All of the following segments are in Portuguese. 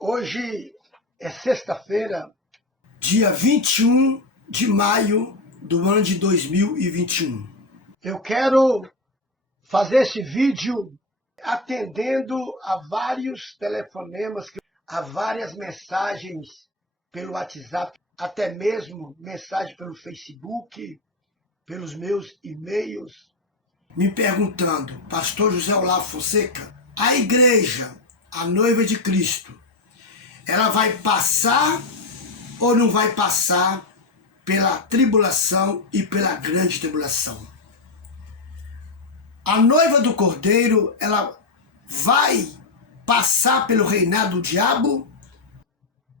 Hoje é sexta-feira, dia 21 de maio do ano de 2021. Eu quero fazer esse vídeo atendendo a vários telefonemas, a várias mensagens pelo WhatsApp, até mesmo mensagem pelo Facebook, pelos meus e-mails. Me perguntando, pastor José Olavo Fonseca, a igreja, a noiva de Cristo, ela vai passar ou não vai passar pela tribulação e pela grande tribulação? A noiva do Cordeiro, ela vai passar pelo reinado do diabo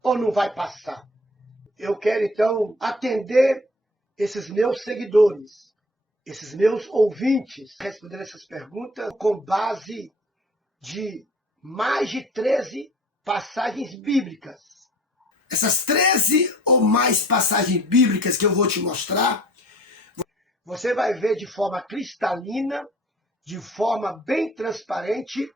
ou não vai passar? Eu quero então atender esses meus seguidores, esses meus ouvintes, responder essas perguntas com base de mais de 13 passagens bíblicas. Essas 13 ou mais passagens bíblicas que eu vou te mostrar, você vai ver de forma cristalina, de forma bem transparente,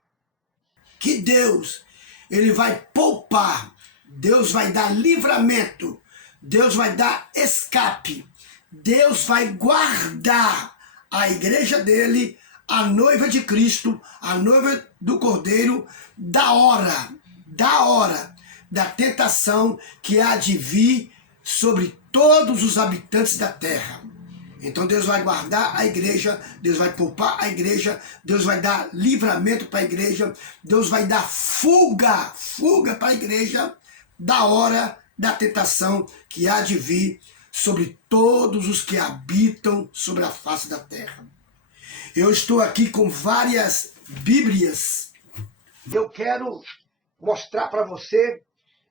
que Deus, ele vai poupar, Deus vai dar livramento, Deus vai dar escape, Deus vai guardar a igreja dele, a noiva de Cristo, a noiva do Cordeiro, da hora da tentação que há de vir sobre todos os habitantes da terra. Então Deus vai guardar a igreja, Deus vai poupar a igreja, Deus vai dar livramento para a igreja, Deus vai dar fuga para a igreja da hora da tentação que há de vir sobre todos os que habitam sobre a face da terra. Eu estou aqui com várias Bíblias. Eu quero mostrar para você,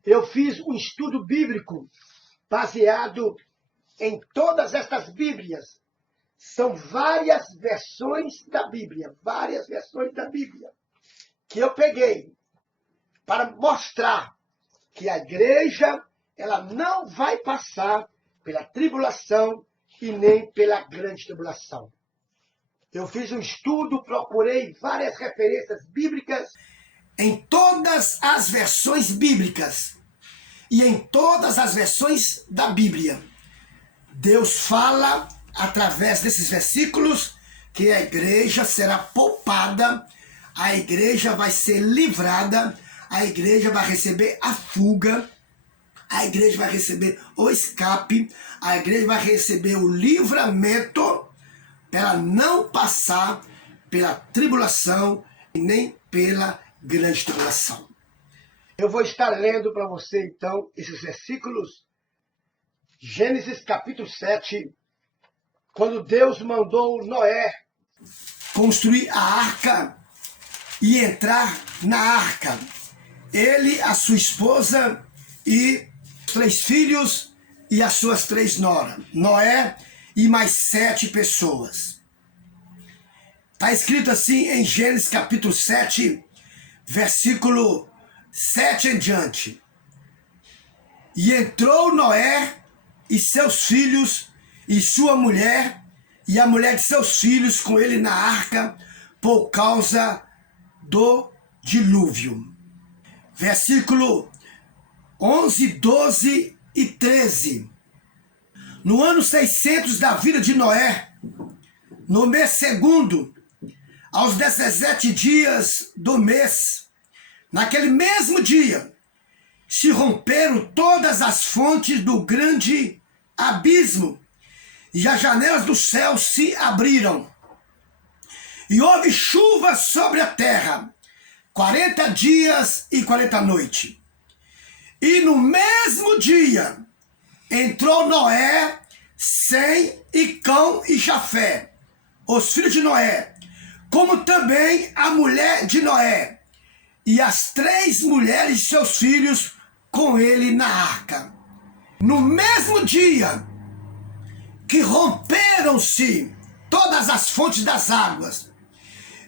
eu fiz um estudo bíblico baseado em todas estas Bíblias. São várias versões da Bíblia, que eu peguei para mostrar que a igreja ela não vai passar pela tribulação e nem pela grande tribulação. Eu fiz um estudo, procurei várias referências bíblicas. Em todas as versões bíblicas e em todas as versões da Bíblia, Deus fala através desses versículos que a igreja será poupada, a igreja vai ser livrada, a igreja vai receber a fuga, a igreja vai receber o escape, a igreja vai receber o livramento para ela não passar pela tribulação e nem pela grande tribulação. Eu vou estar lendo para você então esses versículos. Gênesis capítulo 7, quando Deus mandou Noé construir a arca e entrar na arca. Ele, a sua esposa e 3 filhos e as suas 3 noras. Noé e mais 7 pessoas. Está escrito assim em Gênesis capítulo 7, versículo 7 em diante. E entrou Noé e seus filhos e sua mulher e a mulher de seus filhos com ele na arca por causa do dilúvio. Versículo 11, 12 e 13. No ano 600 da vida de Noé, no mês segundo, aos 17 dias do mês, naquele mesmo dia, se romperam todas as fontes do grande abismo e as janelas do céu se abriram. E houve chuva sobre a terra, 40 dias e 40 noites. E no mesmo dia entrou Noé, Sem e Cão e Jafé, os filhos de Noé, como também a mulher de Noé, e as 3 mulheres de seus filhos com ele na arca. No mesmo dia que romperam-se todas as fontes das águas,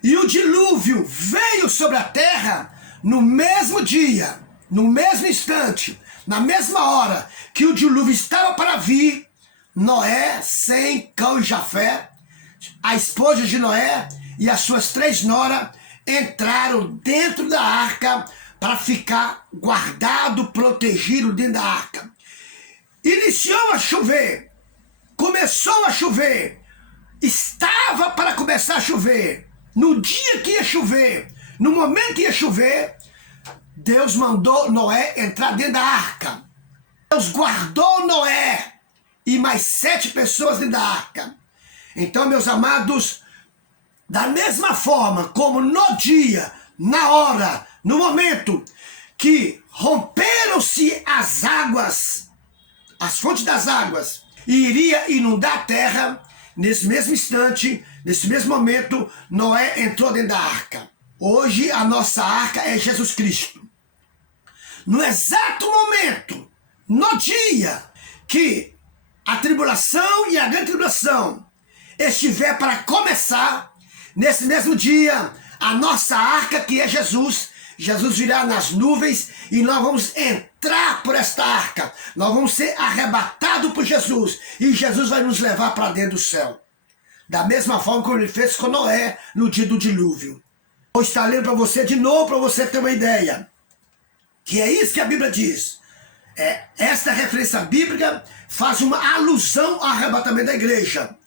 e o dilúvio veio sobre a terra, no mesmo dia, no mesmo instante, na mesma hora que o dilúvio estava para vir, Noé, Sem, Cão e Jafé, a esposa de Noé e as suas 3 noras entraram dentro da arca para ficar guardado, protegido dentro da arca. Iniciou a chover, começou a chover, estava para começar a chover. No dia que ia chover, no momento que ia chover, Deus mandou Noé entrar dentro da arca. Deus guardou Noé e mais 7 pessoas dentro da arca. Então, meus amados, da mesma forma como no dia, na hora, no momento que romperam-se as águas, as fontes das águas, e iria inundar a terra, nesse mesmo instante, nesse mesmo momento, Noé entrou dentro da arca. Hoje a nossa arca é Jesus Cristo. No exato momento, no dia que a tribulação e a grande tribulação estiver para começar, nesse mesmo dia, a nossa arca, que é Jesus virá nas nuvens e nós vamos entrar por esta arca. Nós vamos ser arrebatados por Jesus e Jesus vai nos levar para dentro do céu. Da mesma forma como ele fez com Noé no dia do dilúvio. Vou estar lendo para você de novo, para você ter uma ideia. Que é isso que a Bíblia diz. Esta referência bíblica faz uma alusão ao arrebatamento da igreja.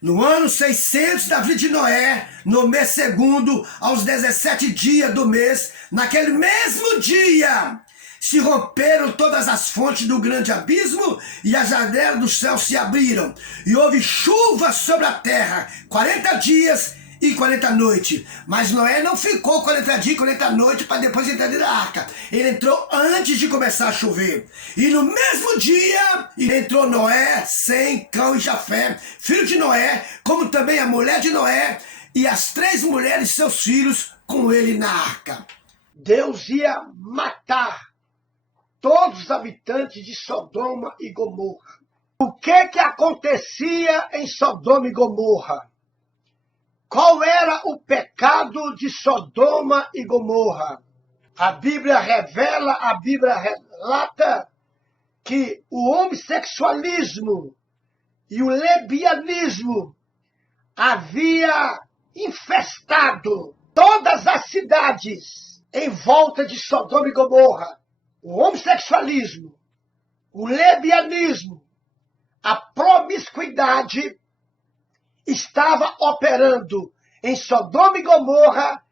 No ano 600 da vida de Noé, no mês segundo, aos 17 dias do mês, naquele mesmo dia, se romperam todas as fontes do grande abismo e as janelas do céu se abriram. E houve chuva sobre a terra, 40 dias e 40 noites. Mas Noé não ficou 40 dias e 40 noites para depois entrar dentro da arca. Ele entrou antes de começar a chover. E no mesmo dia entrou Noé, Sem, Cão e Jafé, filho de Noé, como também a mulher de Noé e as 3 mulheres e seus filhos com ele na arca. Deus ia matar todos os habitantes de Sodoma e Gomorra. O que acontecia em Sodoma e Gomorra? Qual era o pecado de Sodoma e Gomorra? A Bíblia revela, a Bíblia relata que o homossexualismo e o lesbianismo havia infestado todas as cidades em volta de Sodoma e Gomorra. O homossexualismo, o lesbianismo, a promiscuidade estava operando em Sodoma e Gomorra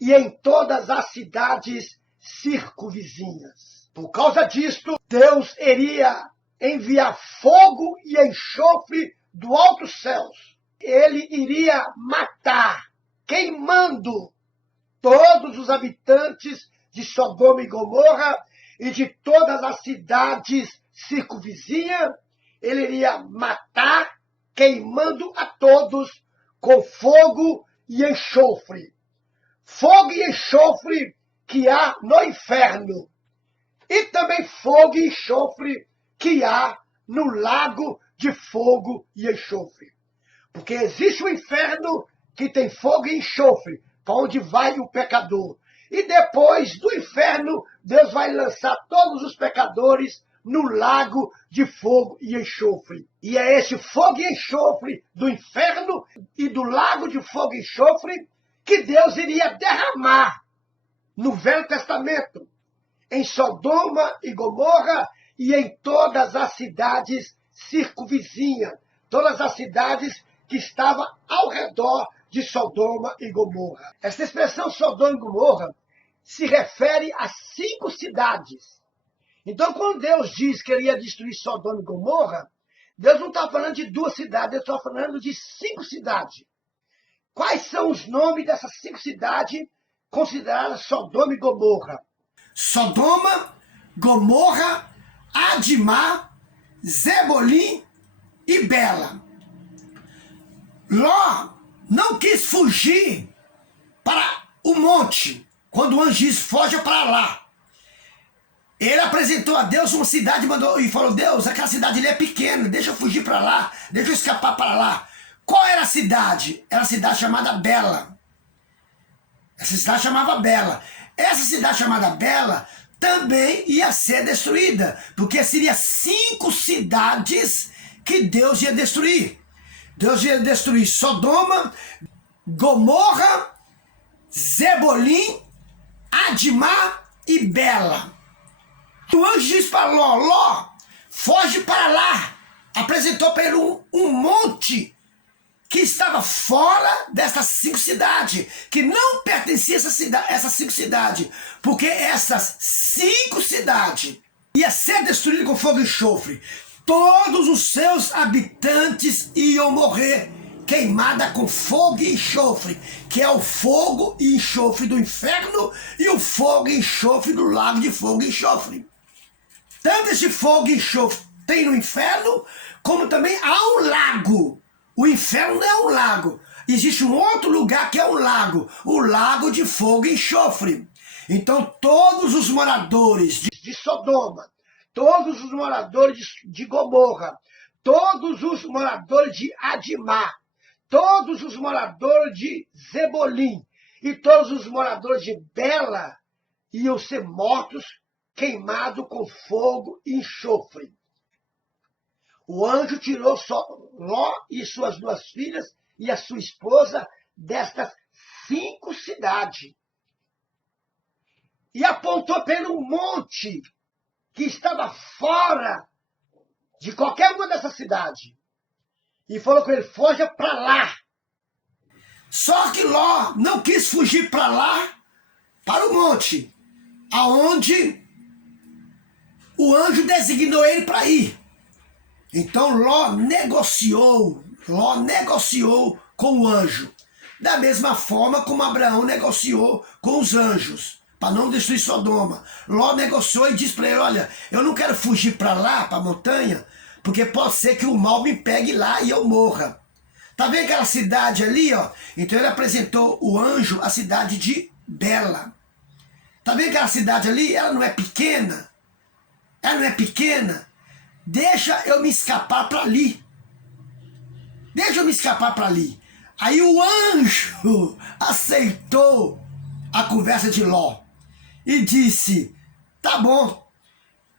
e em todas as cidades circunvizinhas. Por causa disto, Deus iria enviar fogo e enxofre do alto céus. Ele iria matar, queimando todos os habitantes de Sodoma e Gomorra e de todas as cidades circunvizinhas. Ele iria matar, queimando a todos com fogo e enxofre. Fogo e enxofre que há no inferno. E também fogo e enxofre que há no lago de fogo e enxofre. Porque existe o inferno que tem fogo e enxofre, para onde vai o pecador. E depois do inferno, Deus vai lançar todos os pecadores no lago de fogo e enxofre. E é esse fogo e enxofre do inferno e do lago de fogo e enxofre que Deus iria derramar no Velho Testamento, em Sodoma e Gomorra e em todas as cidades circunvizinhas, todas as cidades que estavam ao redor de Sodoma e Gomorra. Essa expressão Sodoma e Gomorra se refere a 5 cidades. Então, quando Deus diz que ele ia destruir Sodoma e Gomorra, Deus não está falando de 2 cidades, Deus está falando de 5 cidades. Quais são os nomes dessas 5 cidades consideradas Sodoma e Gomorra? Sodoma, Gomorra, Adimá, Zebolim e Bela. Ló não quis fugir para o monte, quando o anjo disse, foge para lá. Ele apresentou a Deus uma cidade e falou, Deus, aquela cidade ali é pequena, deixa eu fugir para lá, deixa eu escapar para lá. Qual era a cidade? Era a cidade chamada Bela. Essa cidade chamava Bela. Essa cidade chamada Bela também ia ser destruída, porque seria 5 cidades que Deus ia destruir. Deus ia destruir Sodoma, Gomorra, Zebolim, Adimá e Bela. O anjo disse para Ló, Ló, foge para lá. Apresentou para ele um monte que estava fora dessas 5 cidades, que não pertencia a essas 5 cidades, porque essas 5 cidades ia ser destruídas com fogo e enxofre. Todos os seus habitantes iam morrer, queimada com fogo e enxofre, que é o fogo e enxofre do inferno e o fogo e enxofre do lago de fogo e enxofre. Tanto esse fogo e enxofre tem no inferno, como também há um lago. O inferno não é um lago. Existe um outro lugar que é um lago. O lago de fogo e enxofre. Então todos os moradores de Sodoma, todos os moradores de Gomorra, todos os moradores de Adimá, todos os moradores de Zebolim e todos os moradores de Bela iam ser mortos, queimados com fogo e enxofre. O anjo tirou Ló e suas 2 filhas e a sua esposa destas 5 cidades e apontou pelo monte que estava fora de qualquer uma dessas cidades e falou com ele, foge para lá. Só que Ló não quis fugir para lá, para o monte, aonde o anjo designou ele para ir. Então Ló negociou com o anjo, da mesma forma como Abraão negociou com os anjos, para não destruir Sodoma. Ló negociou e disse para ele, olha, eu não quero fugir para lá, para a montanha, porque pode ser que o mal me pegue lá e eu morra. Tá vendo aquela cidade ali, ó? Então ele apresentou o anjo a cidade de Bela. Tá vendo aquela cidade ali? Ela não é pequena. Ela não é pequena. Deixa eu me escapar para ali. Deixa eu me escapar para ali. Aí o anjo aceitou a conversa de Ló e disse, tá bom,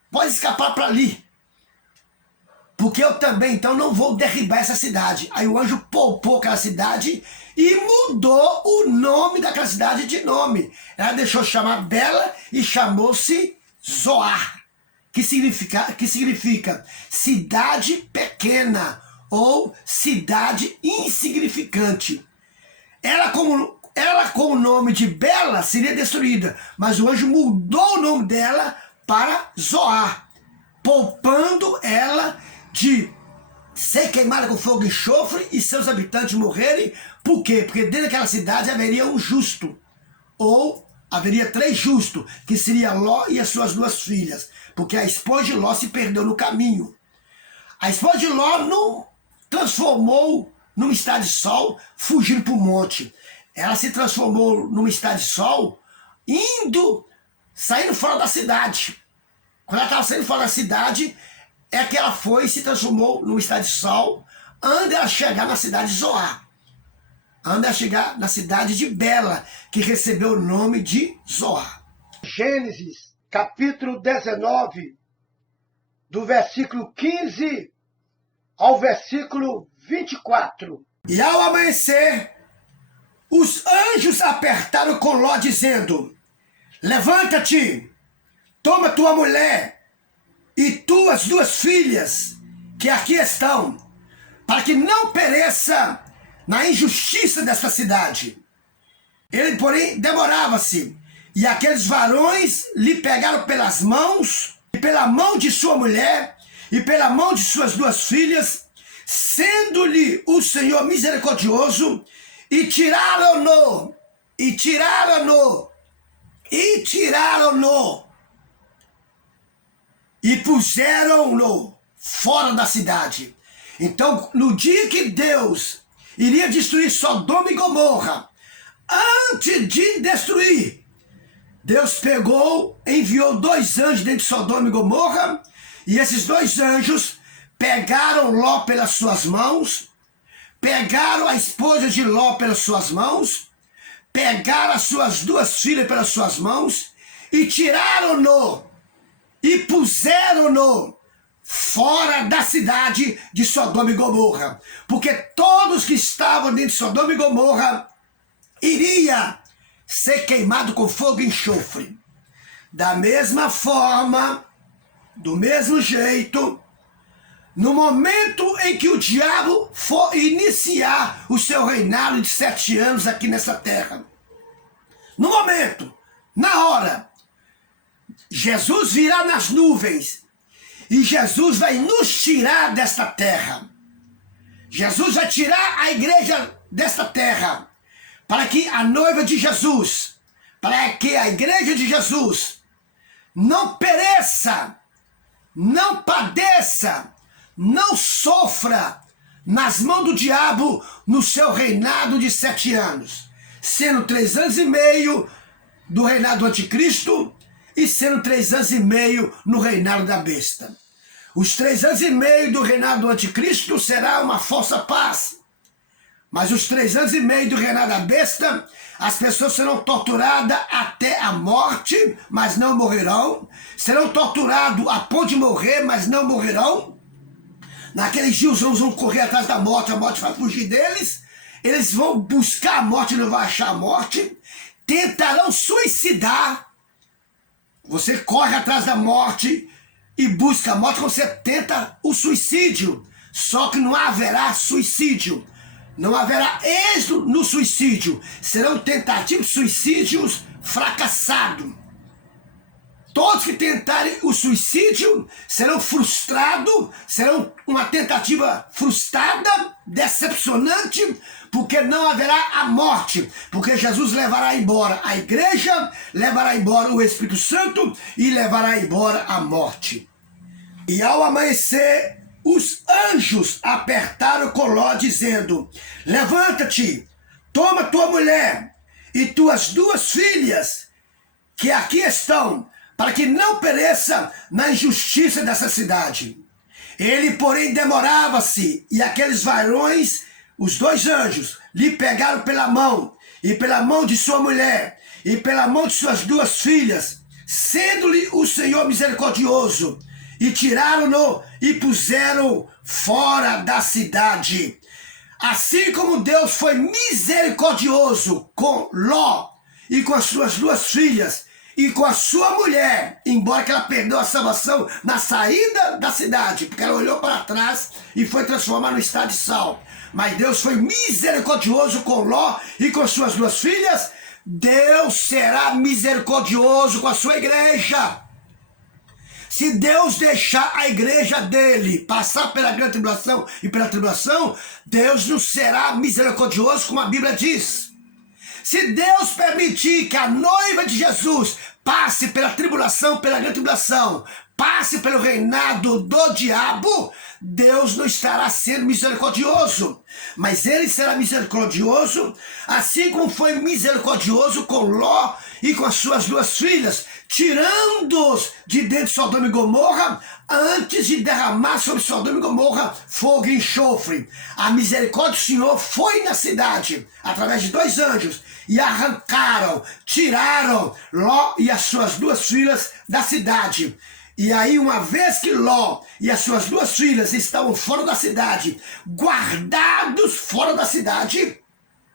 pode escapar para ali, porque eu também então não vou derribar essa cidade. Aí o anjo poupou aquela cidade e mudou o nome daquela cidade de nome. Ela deixou chamar Bela e chamou-se Zoar, que significa cidade pequena ou cidade insignificante. Ela com o nome de Bela seria destruída, mas o anjo mudou o nome dela para Zoar, poupando ela de ser queimada com fogo e enxofre e seus habitantes morrerem. Por quê? Porque dentro daquela cidade haveria um justo, ou haveria 3 justos, que seria Ló e as suas 2 filhas, porque a esposa de Ló se perdeu no caminho. A esposa de Ló não transformou num estado de sol fugindo para o monte. Ela se transformou num estado de sol saindo fora da cidade. Quando ela estava saindo fora da cidade, é que ela foi e se transformou num estado de sol, antes dela chegar na cidade de Zoar. Antes dela chegar na cidade de Bela, que recebeu o nome de Zoar. Gênesis, capítulo 19, do versículo 15 ao versículo 24. E ao amanhecer, os anjos apertaram com Ló, dizendo, levanta-te, toma tua mulher e tuas 2 filhas, que aqui estão, para que não pereça na injustiça desta cidade. Ele, porém, demorava-se, e aqueles varões lhe pegaram pelas mãos, e pela mão de sua mulher, e pela mão de suas 2 filhas, sendo-lhe o Senhor misericordioso, e tiraram-no, e puseram-no fora da cidade. Então, no dia que Deus iria destruir Sodoma e Gomorra, antes de destruir, Deus enviou 2 anjos dentro de Sodoma e Gomorra, e esses 2 anjos pegaram Ló pelas suas mãos, pegaram a esposa de Ló pelas suas mãos, pegaram as suas 2 filhas pelas suas mãos, e tiraram-no, e puseram-no fora da cidade de Sodoma e Gomorra, porque todos que estavam dentro de Sodoma e Gomorra iria ser queimado com fogo e enxofre. Da mesma forma, do mesmo jeito, no momento em que o diabo for iniciar o seu reinado de 7 anos aqui nessa terra, no momento, na hora, Jesus virá nas nuvens e Jesus vai nos tirar desta terra. Jesus vai tirar a igreja desta terra para que a noiva de Jesus, para que a igreja de Jesus não pereça, não padeça, não sofra nas mãos do diabo no seu reinado de 7 anos, sendo 3 anos e meio do reinado do anticristo e sendo 3 anos e meio no reinado da besta. Os 3 anos e meio do reinado do anticristo será uma falsa paz, mas os 3 anos e meio do reinado da besta, as pessoas serão torturadas até a morte, mas não morrerão. Serão torturados a ponto de morrer, mas não morrerão. Naqueles dias os homens vão correr atrás da morte, a morte vai fugir deles. Eles vão buscar a morte e não vão achar a morte. Tentarão suicidar. Você corre atrás da morte e busca a morte quando você tenta o suicídio. Só que não haverá suicídio. Não haverá êxito no suicídio. Serão tentativas de suicídios fracassados. Todos que tentarem o suicídio serão frustrados, serão uma tentativa frustrada, decepcionante, porque não haverá a morte, porque Jesus levará embora a igreja, levará embora o Espírito Santo e levará embora a morte. E ao amanhecer, os anjos apertaram com Ló, dizendo: levanta-te, toma tua mulher e tuas 2 filhas, que aqui estão, para que não pereça na injustiça dessa cidade. Ele, porém, demorava-se, e aqueles varões, os 2 anjos, lhe pegaram pela mão, e pela mão de sua mulher, e pela mão de suas 2 filhas, sendo-lhe o Senhor misericordioso, e tiraram-no e puseram fora da cidade. Assim como Deus foi misericordioso com Ló e com as suas 2 filhas e com a sua mulher, embora que ela perdeu a salvação na saída da cidade, porque ela olhou para trás e foi transformada no estado de sal. Mas Deus foi misericordioso com Ló e com as suas 2 filhas. Deus será misericordioso com a sua igreja. Se Deus deixar a igreja dele passar pela grande tribulação e pela tribulação, Deus não será misericordioso, como a Bíblia diz. Se Deus permitir que a noiva de Jesus passe pela tribulação, pela grande tribulação, passe pelo reinado do diabo, Deus não estará sendo misericordioso. Mas ele será misericordioso, assim como foi misericordioso com Ló e com as suas 2 filhas, tirando-os de dentro de Sodoma e Gomorra, antes de derramar sobre Sodoma e Gomorra fogo e enxofre. A misericórdia do Senhor foi na cidade, através de 2 anjos, e arrancaram, tiraram Ló e as suas 2 filhas da cidade. E aí, uma vez que Ló e as suas 2 filhas estavam fora da cidade, guardados fora da cidade,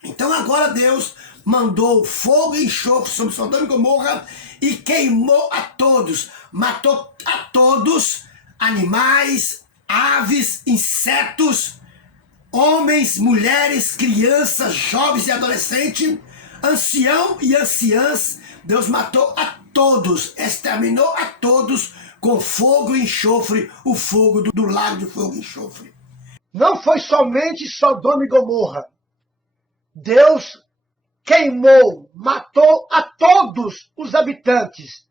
então agora Deus mandou fogo e enxofre sobre Sodoma e Gomorra e queimou a todos, matou a todos, animais, aves, insetos, homens, mulheres, crianças, jovens e adolescentes, ancião e anciãs. Deus matou a todos, exterminou a todos com fogo e enxofre, o fogo do lago de fogo e enxofre. Não foi somente Sodoma e Gomorra. Deus queimou, matou a todos os habitantes,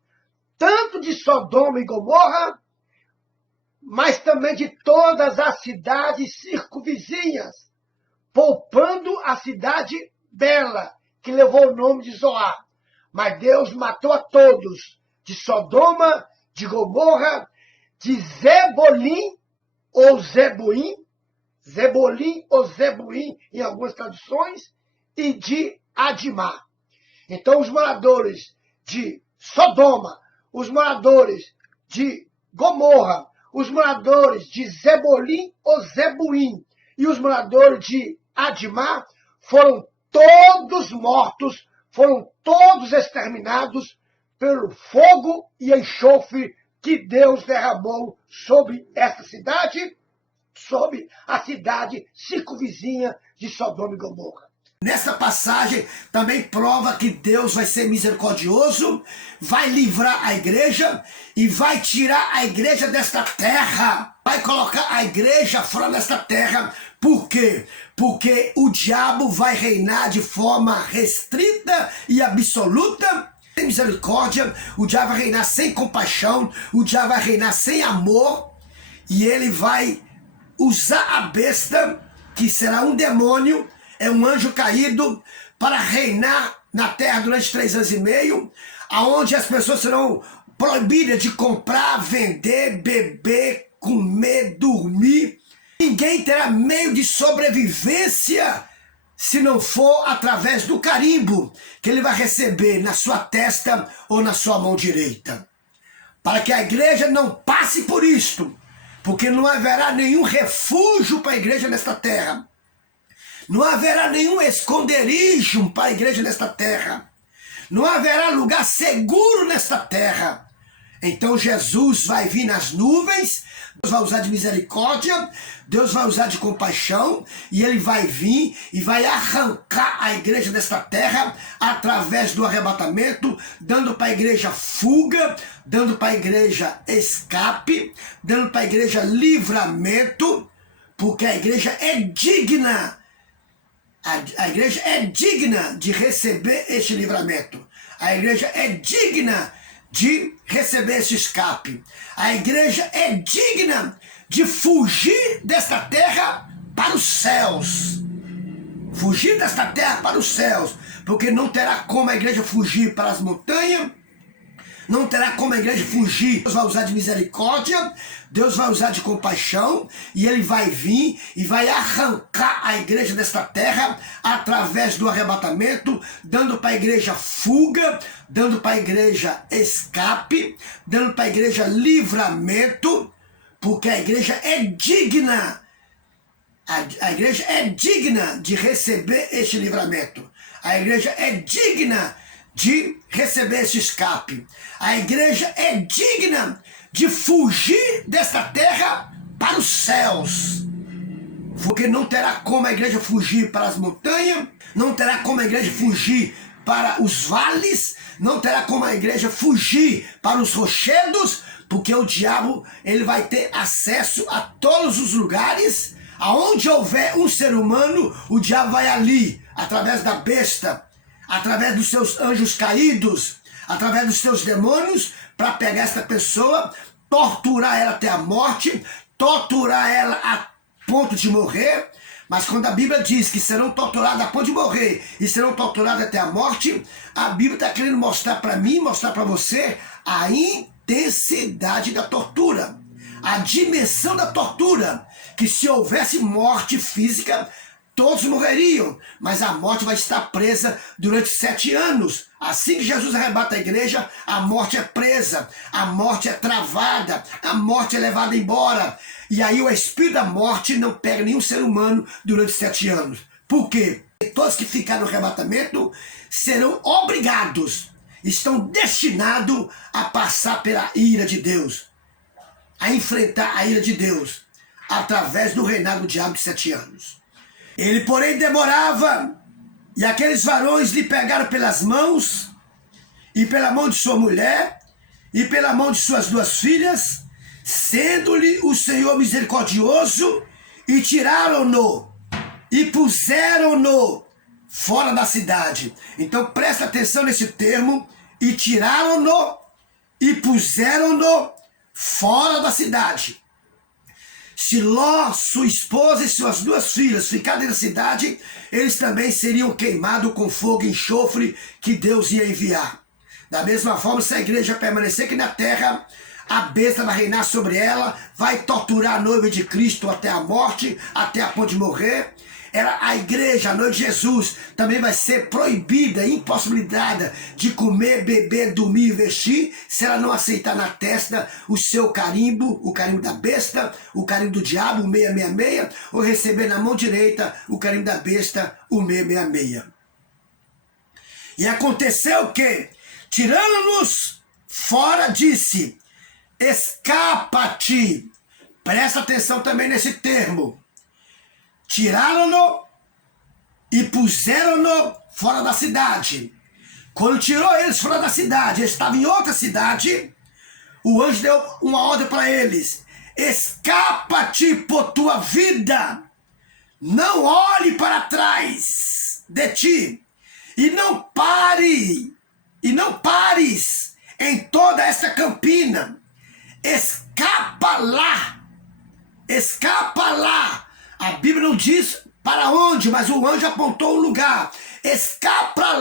tanto de Sodoma e Gomorra, mas também de todas as cidades circunvizinhas, poupando a cidade bela, que levou o nome de Zoar. Mas Deus matou a todos, de Sodoma, de Gomorra, de Zebolim ou Zebuim, Zebolim ou Zebuim em algumas traduções, e de Adimá. Então os moradores de Sodoma, os moradores de Gomorra, os moradores de Zebolim ou Zebuim e os moradores de Adimá foram todos mortos, foram todos exterminados pelo fogo e enxofre que Deus derramou sobre esta cidade, sobre a cidade circunvizinha de Sodoma e Gomorra. Nessa passagem também prova que Deus vai ser misericordioso, vai livrar a igreja e vai tirar a igreja desta terra. Vai colocar a igreja fora desta terra. Por quê? Porque o diabo vai reinar de forma restrita e absoluta. Sem misericórdia, o diabo vai reinar sem compaixão, o diabo vai reinar sem amor, e ele vai usar a besta, que será um demônio, é um anjo caído, para reinar na terra durante 3 anos e meio, aonde as pessoas serão proibidas de comprar, vender, beber, comer, dormir. Ninguém terá meio de sobrevivência se não for através do carimbo que ele vai receber na sua testa ou na sua mão direita. Para que a igreja não passe por isto, porque não haverá nenhum refúgio para a igreja nesta terra. Não haverá nenhum esconderijo para a igreja nesta terra. Não haverá lugar seguro nesta terra. Então Jesus vai vir nas nuvens, Deus vai usar de misericórdia, Deus vai usar de compaixão, e ele vai vir e vai arrancar a igreja desta terra através do arrebatamento, dando para a igreja fuga, dando para a igreja escape, dando para a igreja livramento, porque a igreja é digna. A igreja é digna de receber este livramento. A igreja é digna de receber esse escape. A igreja é digna de fugir desta terra para os céus. Fugir desta terra para os céus. Porque não terá como a igreja fugir para as montanhas. Não terá como a igreja fugir. Deus vai usar de misericórdia, Deus vai usar de compaixão, e ele vai vir e vai arrancar a igreja desta terra através do arrebatamento, dando para a igreja fuga, dando para a igreja escape, dando para a igreja livramento, porque a igreja é digna. A igreja é digna de receber este livramento. A igreja é digna de receber esse escape. A igreja é digna de fugir desta terra para os céus. Porque não terá como a igreja fugir para as montanhas, não terá como a igreja fugir para os vales, não terá como a igreja fugir para os rochedos, porque o diabo ele vai ter acesso a todos os lugares. Aonde houver um ser humano, o diabo vai ali, através da besta, através dos seus anjos caídos, através dos seus demônios, para pegar essa pessoa, torturar ela até a morte, torturar ela a ponto de morrer. Mas quando a Bíblia diz que serão torturados a ponto de morrer e serão torturados até a morte, a Bíblia está querendo mostrar para mim, mostrar para você a intensidade da tortura, a dimensão da tortura, que se houvesse morte física, todos morreriam, mas a morte vai estar presa durante 7 anos. Assim que Jesus arrebata a igreja, a morte é presa, a morte é travada, a morte é levada embora. E aí o espírito da morte não pega nenhum ser humano durante 7 anos. Por quê? Todos que ficaram no arrebatamento serão obrigados, estão destinados a passar pela ira de Deus, a enfrentar a ira de Deus, através do reinado do diabo de 7 anos. Ele, porém, demorava, e aqueles varões lhe pegaram pelas mãos, e pela mão de sua mulher, e pela mão de suas 2 filhas, sendo-lhe o Senhor misericordioso, e tiraram-no, e puseram-no fora da cidade. Então presta atenção nesse termo, e tiraram-no, e puseram-no fora da cidade. Se Ló, sua esposa e suas 2 filhas ficarem na cidade, eles também seriam queimados com fogo e enxofre que Deus ia enviar. Da mesma forma, se a igreja permanecer aqui na terra, a besta vai reinar sobre ela, vai torturar a noiva de Cristo até a morte, até a ponto de morrer. A igreja, a noiva de Jesus, também vai ser proibida, impossibilitada de comer, beber, dormir e vestir, se ela não aceitar na testa o seu carimbo, o carimbo da besta, o carimbo do diabo, o 666, ou receber na mão direita o carimbo da besta, o 666. E aconteceu que, tirando-nos fora, disse: escapa-te. Presta atenção também nesse termo. Tiraram-no e puseram-no fora da cidade. Quando tirou eles fora da cidade, eles estavam em outra cidade, o anjo deu uma ordem para eles: escapa-te por tua vida, não olhe para trás de ti, e não pares em toda esta campina, escapa lá. A Bíblia não diz para onde, mas o anjo apontou um lugar. Escapa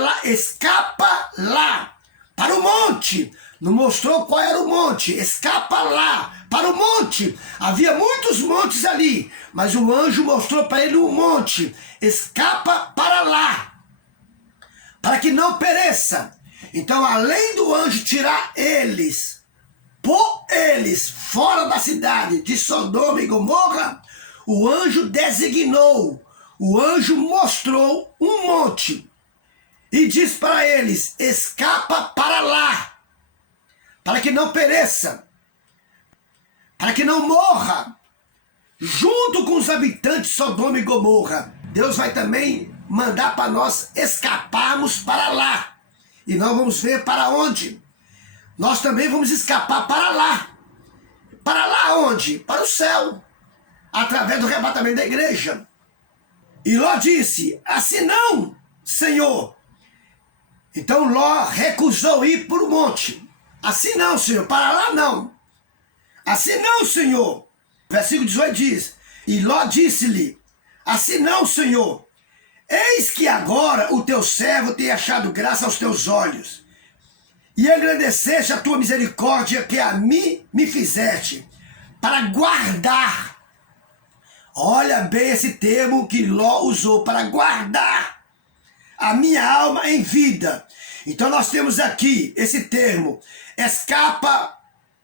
lá, para o monte. Não mostrou qual era o monte. Escapa lá, para o monte. Havia muitos montes ali, mas o anjo mostrou para ele um monte. Escapa para lá, para que não pereça. Então, além do anjo tirar pôr eles fora da cidade de Sodoma e Gomorra, o anjo designou, o anjo mostrou um monte e diz para eles: escapa para lá, para que não pereça, para que não morra, junto com os habitantes de Sodoma e Gomorra. Deus vai também mandar para nós escaparmos para lá, e nós vamos ver para onde. Nós também vamos escapar para lá. Para lá onde? Para o céu, através do arrebatamento da igreja. E Ló disse: assim não, Senhor. Então Ló recusou ir para o monte. Assim não, Senhor, para lá não. Assim não, Senhor. Versículo 18 diz: e Ló disse-lhe: assim não, Senhor. Eis que agora o teu servo tem achado graça aos teus olhos, e agradeceste a tua misericórdia que a mim me fizeste, para guardar. Olha bem esse termo que Ló usou: para guardar a minha alma em vida. Então nós temos aqui esse termo: escapa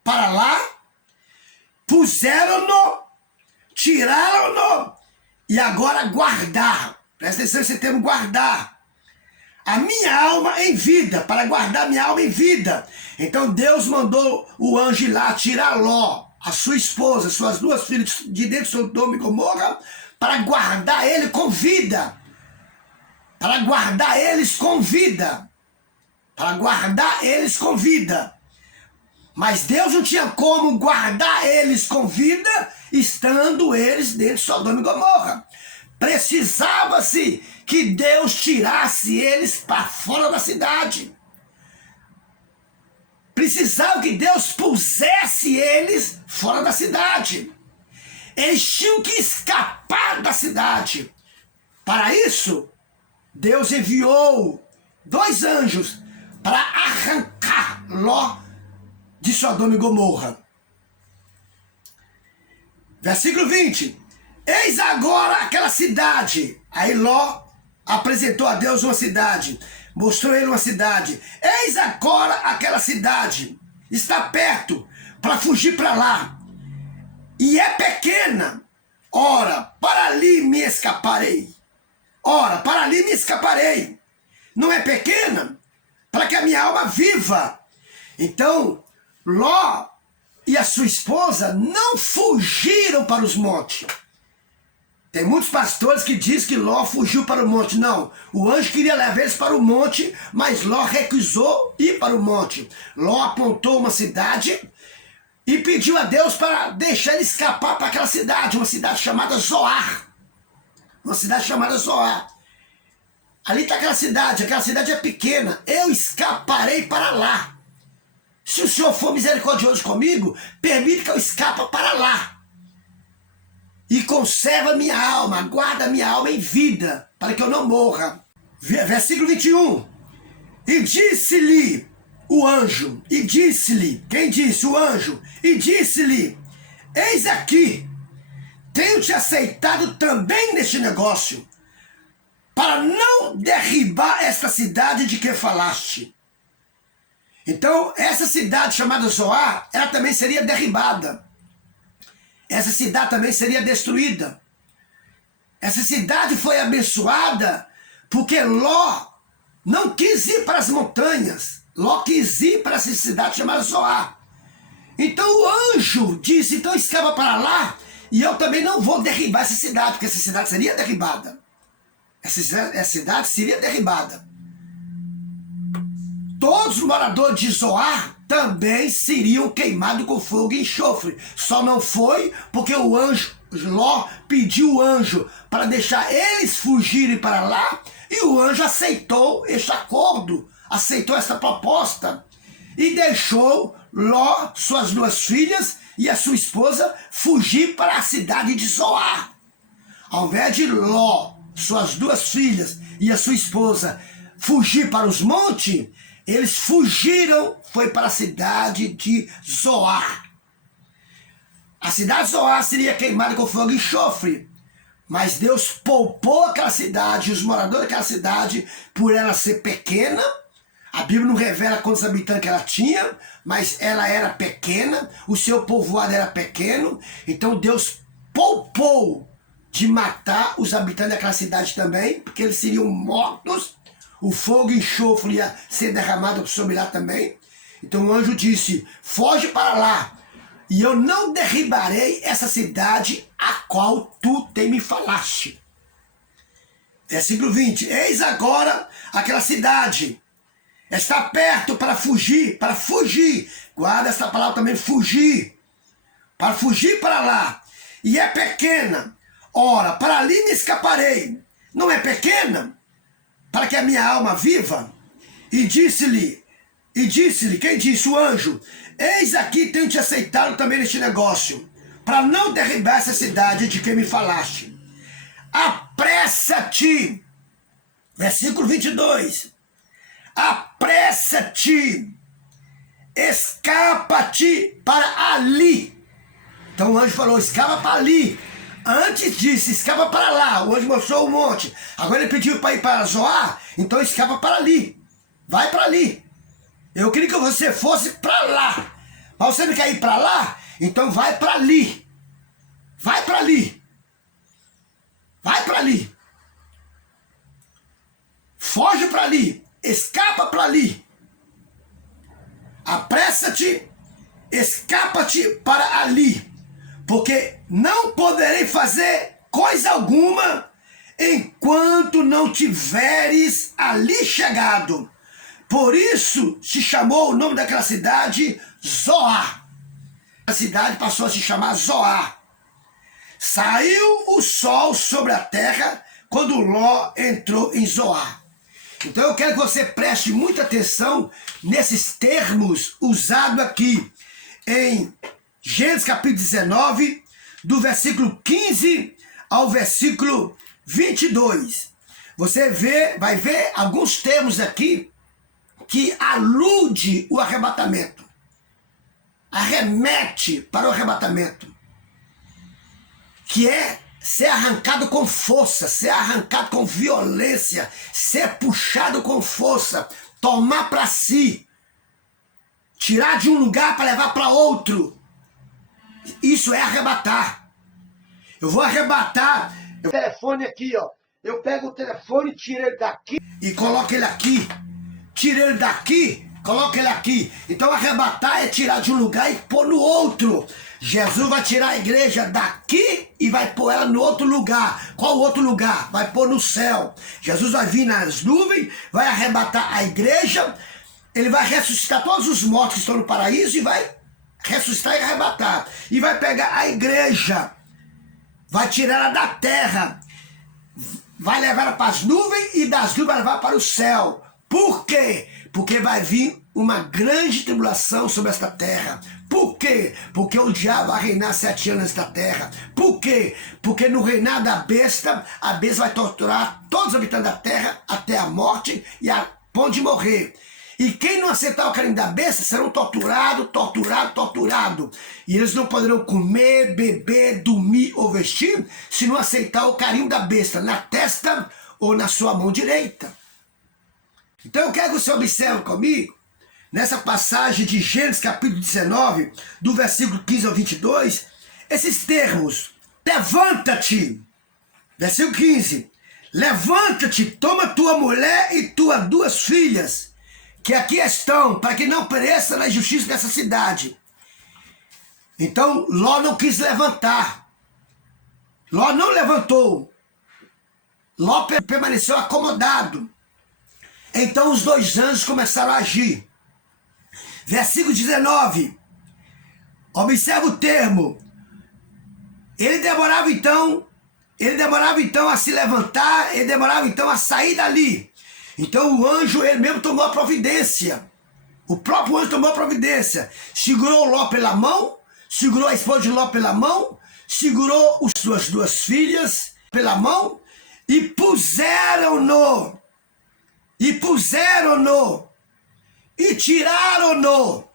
para lá, puseram-no, tiraram-no, e agora guardar. Presta atenção nesse termo: guardar a minha alma em vida, para guardar minha alma em vida. Então Deus mandou o anjo ir lá tirar Ló, a sua esposa, suas duas filhas de dentro de Sodoma e Gomorra, para guardar ele com vida. Para guardar eles com vida. Para guardar eles com vida. Mas Deus não tinha como guardar eles com vida estando eles dentro de Sodoma e Gomorra. Precisava-se que Deus tirasse eles para fora da cidade. Precisava que Deus pusesse eles fora da cidade. Eles tinham que escapar da cidade. Para isso, Deus enviou 2 anjos para arrancar Ló de Sodoma e Gomorra. Versículo 20. Eis agora aquela cidade. Aí Ló apresentou a Deus uma cidade. Mostrou ele uma cidade. Eis agora aquela cidade. Está perto, para fugir para lá. E é pequena. Ora, para ali me escaparei. Ora, para ali me escaparei. Não é pequena? Para que a minha alma viva. Então, Ló e a sua esposa não fugiram para os montes. Tem muitos pastores que dizem que Ló fugiu para o monte. Não, o anjo queria levar eles para o monte, mas Ló recusou ir para o monte. Ló apontou uma cidade e pediu a Deus para deixar ele escapar para aquela cidade, uma cidade chamada Zoar. Uma cidade chamada Zoar. Ali está aquela cidade é pequena. Eu escaparei para lá. Se o Senhor for misericordioso comigo, permite que eu escape para lá. E conserva minha alma, guarda minha alma em vida, para que eu não morra. Versículo 21. E disse-lhe o anjo, quem disse? O anjo. E disse-lhe: eis aqui, tenho-te aceitado também neste negócio, para não derribar esta cidade de que falaste. Então, essa cidade chamada Zoar, ela também seria derribada. Essa cidade também seria destruída. Essa cidade foi abençoada porque Ló não quis ir para as montanhas. Ló quis ir para essa cidade chamada Zoar. Então o anjo disse, então escapa para lá, e eu também não vou derribar essa cidade, porque essa cidade seria derribada. Essa cidade seria derribada. Todos os moradores de Zoar também seriam queimados com fogo e enxofre. Só não foi porque o anjo, Ló pediu o anjo para deixar eles fugirem para lá, e o anjo aceitou este acordo, aceitou essa proposta, e deixou Ló, suas 2 filhas e a sua esposa fugir para a cidade de Zoar. Ao invés de Ló, suas 2 filhas e a sua esposa fugir para os montes, eles fugiram, foi para a cidade de Zoar. A cidade de Zoar seria queimada com fogo e enxofre, mas Deus poupou aquela cidade, os moradores daquela cidade, por ela ser pequena. A Bíblia não revela quantos habitantes que ela tinha, mas ela era pequena, o seu povoado era pequeno, então Deus poupou de matar os habitantes daquela cidade também, porque eles seriam mortos, o fogo e enxofre ia ser derramado sobre lá também. Então o anjo disse, foge para lá, e eu não derribarei essa cidade a qual tu me falaste. Versículo 20, eis agora aquela cidade, está perto para fugir, guarda essa palavra também, fugir, para fugir para lá, e é pequena, ora, para ali me escaparei, não é pequena, para que a minha alma viva? E disse-lhe, quem disse? O anjo, eis aqui tenho te aceitado também neste negócio, para não derribar essa cidade de que me falaste. Apressa-te, versículo 22, apressa-te, escapa-te para ali. Então o anjo falou, escapa para ali. Antes disse, escapa para lá. O anjo mostrou o monte. Agora ele pediu para ir para Zoar, então escapa para ali. Vai para ali. Eu queria que você fosse para lá. Mas você não quer ir para lá? Então vai para ali. Vai para ali. Vai para ali. Foge para ali. Escapa para ali. Apressa-te, escapa-te para ali. Porque não poderei fazer coisa alguma enquanto não tiveres ali chegado. Por isso se chamou o nome daquela cidade Zoar. A cidade passou a se chamar Zoar. Saiu o sol sobre a terra quando Ló entrou em Zoar. Então eu quero que você preste muita atenção nesses termos usados aqui em Gênesis capítulo 19, do versículo 15 ao versículo 22. Você vai ver alguns termos aqui que alude o arrebatamento. Arremete para o arrebatamento. Que é ser arrancado com força, ser arrancado com violência, ser puxado com força, tomar para si, tirar de um lugar para levar para outro. Isso é arrebatar. Eu vou arrebatar. O telefone aqui, ó. Eu pego o telefone, tiro ele daqui e coloco ele aqui. Tiro ele daqui, coloco ele aqui. Então arrebatar é tirar de um lugar e pôr no outro. Jesus vai tirar a igreja daqui e vai pôr ela no outro lugar. Qual outro lugar? Vai pôr no céu. Jesus vai vir nas nuvens, vai arrebatar a igreja. Ele vai ressuscitar todos os mortos que estão no paraíso e vai ressuscitar e arrebatar. E vai pegar a igreja, vai tirar ela da terra, vai levar ela para as nuvens e das nuvens vai levar para o céu. Por quê? Porque vai vir uma grande tribulação sobre esta terra. Por quê? Porque o diabo vai reinar 7 anos nesta terra. Por quê? Porque no reinado da besta, a besta vai torturar todos os habitantes da terra até a morte e a ponto de morrer. E quem não aceitar o carinho da besta serão torturados. E eles não poderão comer, beber, dormir ou vestir se não aceitar o carinho da besta na testa ou na sua mão direita. Então eu quero que você observe comigo, nessa passagem de Gênesis capítulo 19, do versículo 15 ao 22, esses termos. Levanta-te, versículo 15, levanta-te, toma tua mulher e tuas 2 filhas, que aqui estão, para que não pereça na injustiça dessa cidade. Então Ló não quis levantar. Ló não levantou. Ló permaneceu acomodado. Então os dois anjos começaram a agir. Versículo 19. Observa o termo. Ele demorava então a se levantar, ele demorava então a sair dali. Então o anjo, ele mesmo tomou a providência. O próprio anjo tomou a providência. Segurou Ló pela mão, segurou a esposa de Ló pela mão, segurou as suas duas filhas pela mão e puseram-no. E tiraram-no.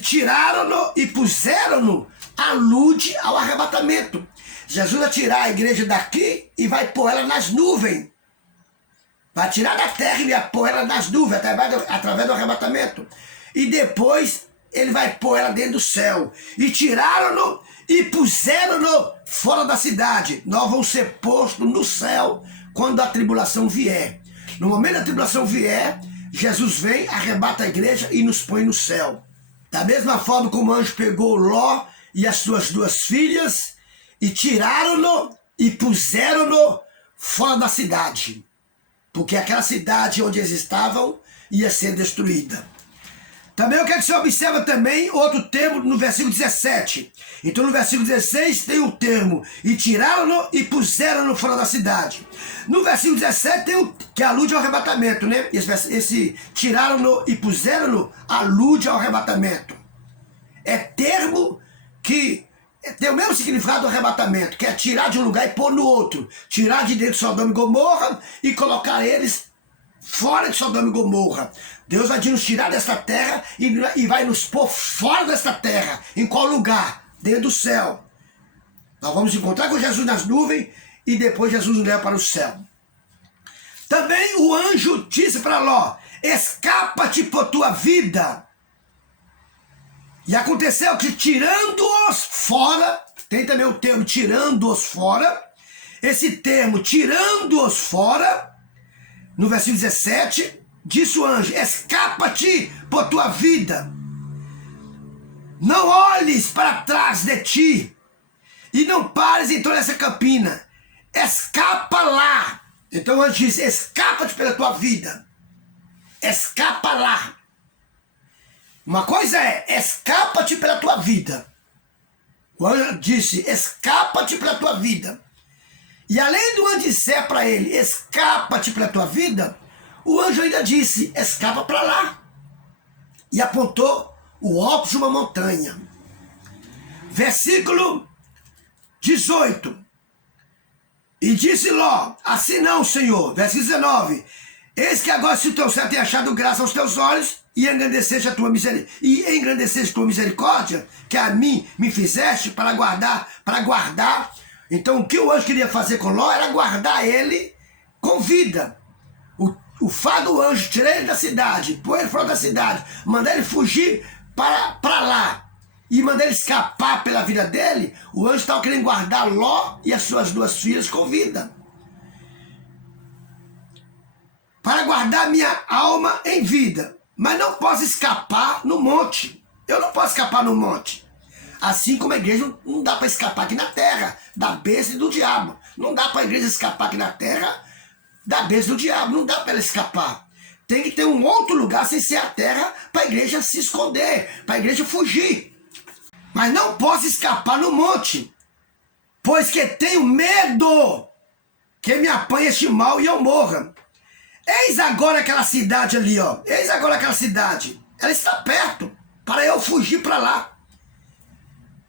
Tiraram-no e puseram-no alude ao arrebatamento. Jesus vai tirar a igreja daqui e vai pôr ela nas nuvens. Vai tirar da terra e vai pôr ela nas nuvens, através do arrebatamento. E depois ele vai pôr ela dentro do céu. E tiraram-no e puseram-no fora da cidade. Nós vamos ser postos no céu quando a tribulação vier. No momento da tribulação vier, Jesus vem, arrebata a igreja e nos põe no céu. Da mesma forma como o anjo pegou Ló e as suas duas filhas e tiraram-no e puseram-no fora da cidade. Porque aquela cidade onde eles estavam ia ser destruída. Também eu quero que você observe também outro termo no versículo 17. Então no versículo 16 tem o termo e tiraram-no e puseram-no fora da cidade. No versículo 17 tem o que alude ao arrebatamento, né? Esse tiraram-no e puseram-no alude ao arrebatamento. É termo que tem o mesmo significado do arrebatamento, que é tirar de um lugar e pôr no outro. Tirar de dentro de Sodoma e Gomorra e colocar eles fora de Sodoma e Gomorra. Deus vai nos tirar desta terra e vai nos pôr fora desta terra. Em qual lugar? Dentro do céu. Nós vamos encontrar com Jesus nas nuvens e depois Jesus nos leva para o céu. Também o anjo disse para Ló: escapa-te por tua vida. E aconteceu que tirando-os fora, tem também o termo tirando-os fora. Esse termo tirando-os fora, no versículo 17, disse o anjo: escapa-te por tua vida. Não olhes para trás de ti e não pares em toda essa campina. Escapa lá. Então o anjo diz: escapa-te pela tua vida. Escapa lá. Uma coisa é, escapa-te pela tua vida. O anjo disse: escapa-te pela tua vida. E além do anjo dizer para ele: escapa-te pela tua vida, o anjo ainda disse: escapa para lá. E apontou o alto de uma montanha. Versículo 18. E disse Ló: assim não, Senhor. Versículo 19. Eis que agora, se o teu servo tem achado graça aos teus olhos, e engrandeceste a tua misericórdia, que a mim me fizeste para guardar. Então o que o anjo queria fazer com Ló era guardar ele com vida. O fato do anjo tirar ele da cidade, pôr ele fora da cidade, mandar ele fugir para lá e mandar ele escapar pela vida dele, o anjo estava querendo guardar Ló e as suas duas filhas com vida. Para guardar minha alma em vida. Mas não posso escapar no monte. Eu não posso escapar no monte. Assim como a igreja não dá para escapar aqui na terra da besta e do diabo. Não dá para a igreja escapar aqui na terra da besta e do diabo. Não dá para ela escapar. Tem que ter um outro lugar sem ser a terra para a igreja se esconder, para a igreja fugir. Mas não posso escapar no monte, pois que tenho medo que me apanhe este mal e eu morra. Eis agora aquela cidade ali, ó. Eis agora aquela cidade. Ela está perto para eu fugir para lá.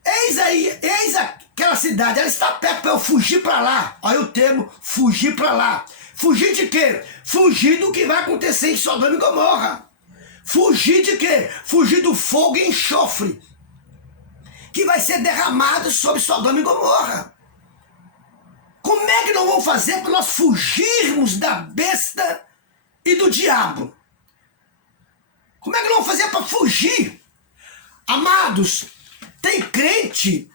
Eis aquela cidade. Ela está perto para eu fugir para lá. Olha o termo, fugir para lá. Fugir de quê? Fugir do que vai acontecer em Sodoma e Gomorra. Fugir de quê? Fugir do fogo e enxofre que vai ser derramado sobre Sodoma e Gomorra. Como é que nós vamos fazer para nós fugirmos da besta e do diabo? Como é que nós vamos fazer para fugir? Amados, tem crente,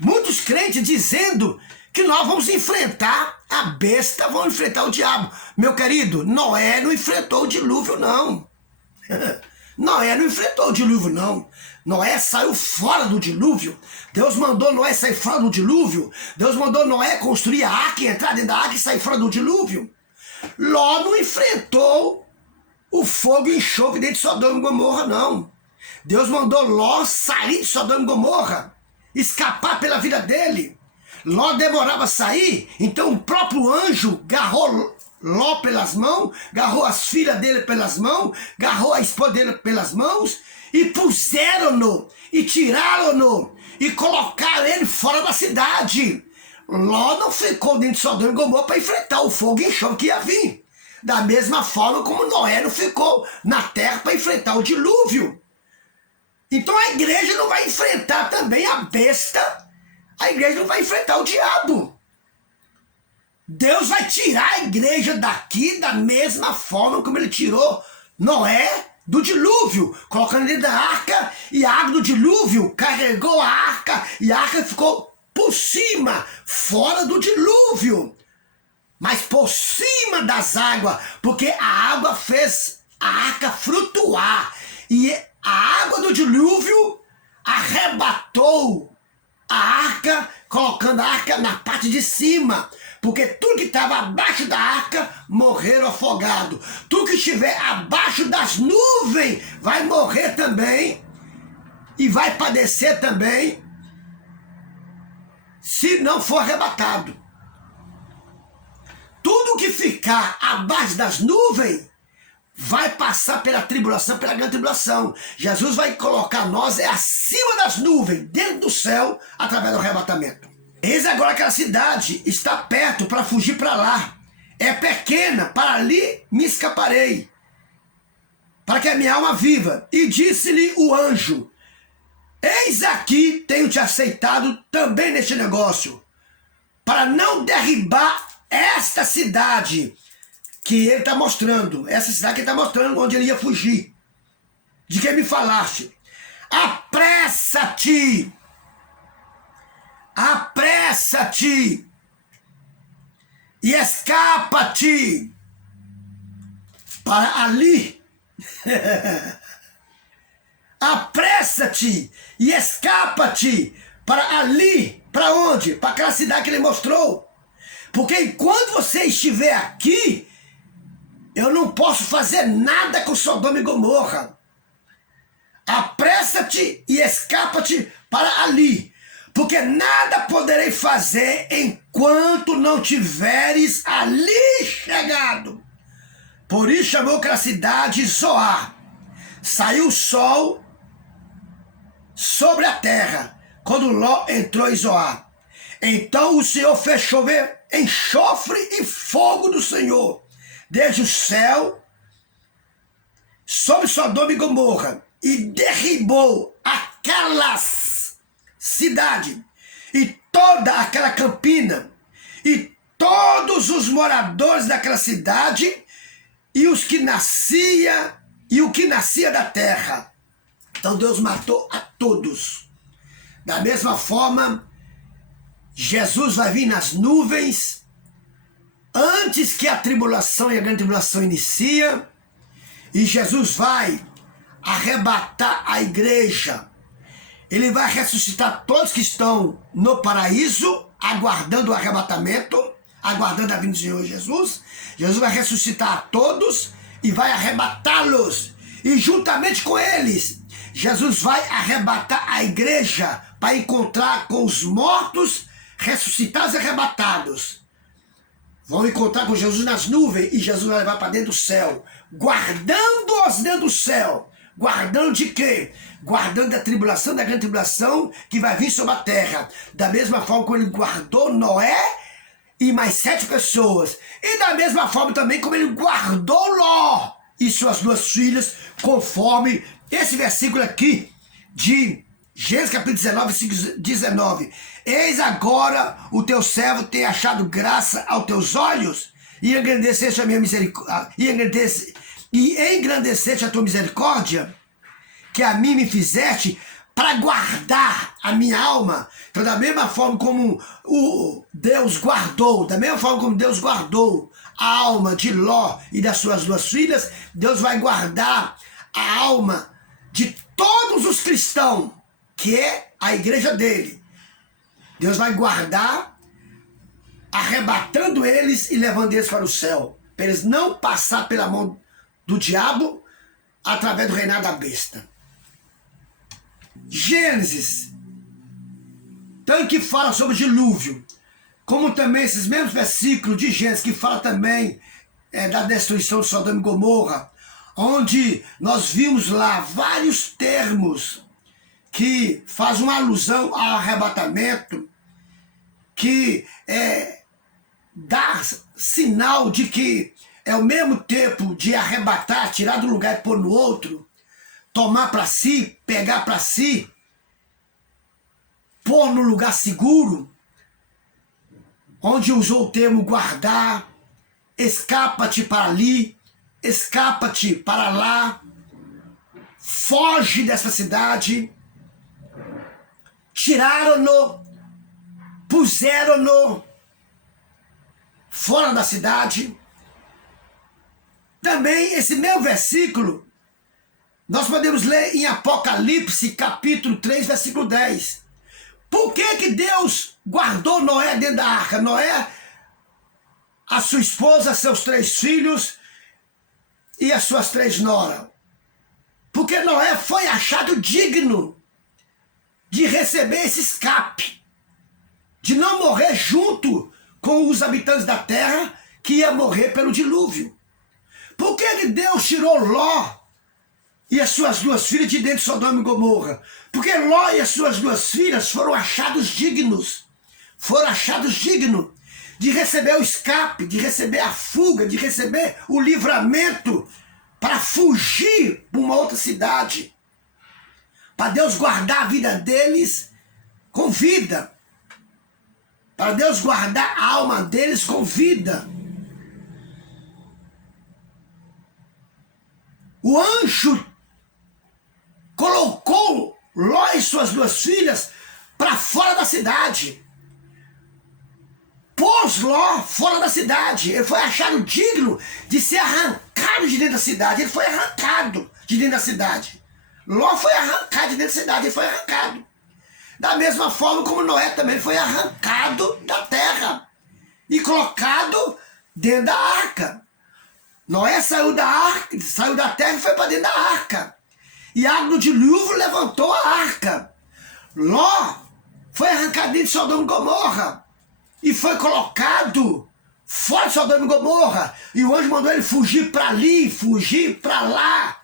muitos crentes dizendo que nós vamos enfrentar a besta, vamos enfrentar o diabo. Meu querido, Noé não enfrentou o dilúvio, não. Noé não enfrentou o dilúvio, não. Noé saiu fora do dilúvio. Deus mandou Noé sair fora do dilúvio. Deus mandou Noé construir a arca, entrar dentro da arca e sair fora do dilúvio. Ló não enfrentou o fogo e enxofre dentro de Sodoma e Gomorra, não. Deus mandou Ló sair de Sodoma e Gomorra, escapar pela vida dele. Ló demorava a sair, então o próprio anjo agarrou Ló pelas mãos, agarrou as filhas dele pelas mãos, agarrou a esposa dele pelas mãos e puseram-no, e tiraram-no, e colocaram ele fora da cidade. Ló não ficou dentro de Sodoma e Gomorra para enfrentar o fogo e enxofre que ia vir. Da mesma forma como Noé não ficou na terra para enfrentar o dilúvio. Então a igreja não vai enfrentar também a besta, a igreja não vai enfrentar o diabo. Deus vai tirar a igreja daqui da mesma forma como ele tirou Noé do dilúvio, colocando dentro da arca, e a água do dilúvio carregou a arca, e a arca ficou por cima, fora do dilúvio, mas por cima das águas, porque a água fez a arca flutuar, e a água do dilúvio arrebatou a arca, colocando a arca na parte de cima, porque tudo que estava abaixo da arca morreram afogados. Tudo que estiver abaixo das nuvens vai morrer também e vai padecer também se não for arrebatado. Tudo que ficar abaixo das nuvens vai passar pela tribulação, pela grande tribulação. Jesus vai colocar nós acima das nuvens, dentro do céu, através do arrebatamento. Eis agora que a cidade está perto para fugir para lá. É pequena, para ali me escaparei, para que a minha alma viva. E disse-lhe o anjo: eis aqui tenho te aceitado também neste negócio, para não derribar esta cidade que ele está mostrando, essa cidade que ele está mostrando onde ele ia fugir. De que me falaste? Apressa-te! Apressa-te! E escapa-te para ali. Apressa-te e escapa-te para ali. Para onde? Para aquela cidade que ele mostrou. Porque enquanto você estiver aqui, eu não posso fazer nada com Sodoma e Gomorra. Apressa-te e escapa-te para ali, porque nada poderei fazer enquanto não tiveres ali chegado. Por isso chamou aquela cidade Zoar. Saiu o sol sobre a terra, quando Ló entrou em Zoar. Então o Senhor fez chover enxofre e fogo do Senhor desde o céu sobre Sodoma e Gomorra, e derribou aquelas cidades e toda aquela campina e todos os moradores daquela cidade e os que nascia e o que nascia da terra. Então Deus matou a todos. Da mesma forma, Jesus vai vir nas nuvens antes que a tribulação e a grande tribulação inicia, e Jesus vai arrebatar a igreja. Ele vai ressuscitar todos que estão no paraíso, aguardando o arrebatamento, aguardando a vinda do Senhor Jesus. Jesus vai ressuscitar a todos e vai arrebatá-los. E juntamente com eles, Jesus vai arrebatar a igreja para encontrar com os mortos, ressuscitados e arrebatados. Vão encontrar com Jesus nas nuvens e Jesus vai levar para dentro do céu, guardando-os dentro do céu. Guardando de quê? Guardando da tribulação, da grande tribulação que vai vir sobre a terra. Da mesma forma como ele guardou Noé e mais 7 pessoas. E da mesma forma também como ele guardou Ló e suas 2 filhas, conforme esse versículo aqui de Gênesis capítulo 19, versículo 19. Eis agora o teu servo tem achado graça aos teus olhos, e engrandeceste a minha misericórdia, e engrandeceste a tua misericórdia, que a mim me fizeste, para guardar a minha alma. Então, da mesma forma como Deus guardou, a alma de Ló e das suas 2 filhas, Deus vai guardar a alma de todos os cristãos, que é a igreja dele. Deus vai guardar, arrebatando eles e levando eles para o céu, para eles não passar pela mão do diabo através do reinado da besta. Gênesis, tanto que fala sobre o dilúvio, como também esses mesmos versículos de Gênesis que fala também da destruição de Sodoma e Gomorra, onde nós vimos lá vários termos que fazem uma alusão ao arrebatamento, que dá sinal de que é o mesmo tempo de arrebatar, tirar do lugar e pôr no outro, tomar para si, pegar para si, pôr no lugar seguro, onde usou o termo guardar, escapa-te para ali, escapa-te para lá, foge dessa cidade. Tiraram-no, puseram-no fora da cidade. Também esse mesmo versículo nós podemos ler em Apocalipse capítulo 3, versículo 10. Por que Deus guardou Noé dentro da arca? Noé, a sua esposa, seus 3 filhos e as suas 3 noras. Porque Noé foi achado digno de receber esse escape, de não morrer junto com os habitantes da terra que ia morrer pelo dilúvio. Por que Deus tirou Ló e as suas 2 filhas de dentro de Sodoma e Gomorra? Porque Ló e as suas 2 filhas foram achados dignos de receber o escape, de receber a fuga, de receber o livramento para fugir para uma outra cidade, para Deus guardar a vida deles com vida, para Deus guardar a alma deles com vida. O anjo colocou Ló e suas 2 filhas para fora da cidade. Pôs Ló fora da cidade. Ele foi achado digno de ser arrancado de dentro da cidade. Ele foi arrancado de dentro da cidade. Ló foi arrancado de dentro da cidade. Ele foi arrancado. Da mesma forma como Noé também foi arrancado da terra e colocado dentro da arca. Noé saiu da terra e foi para dentro da arca. E a água do dilúvio levantou a arca. Ló foi arrancado dentro de Sodoma e Gomorra e foi colocado fora de Sodoma e Gomorra. E o anjo mandou ele fugir para ali, fugir para lá,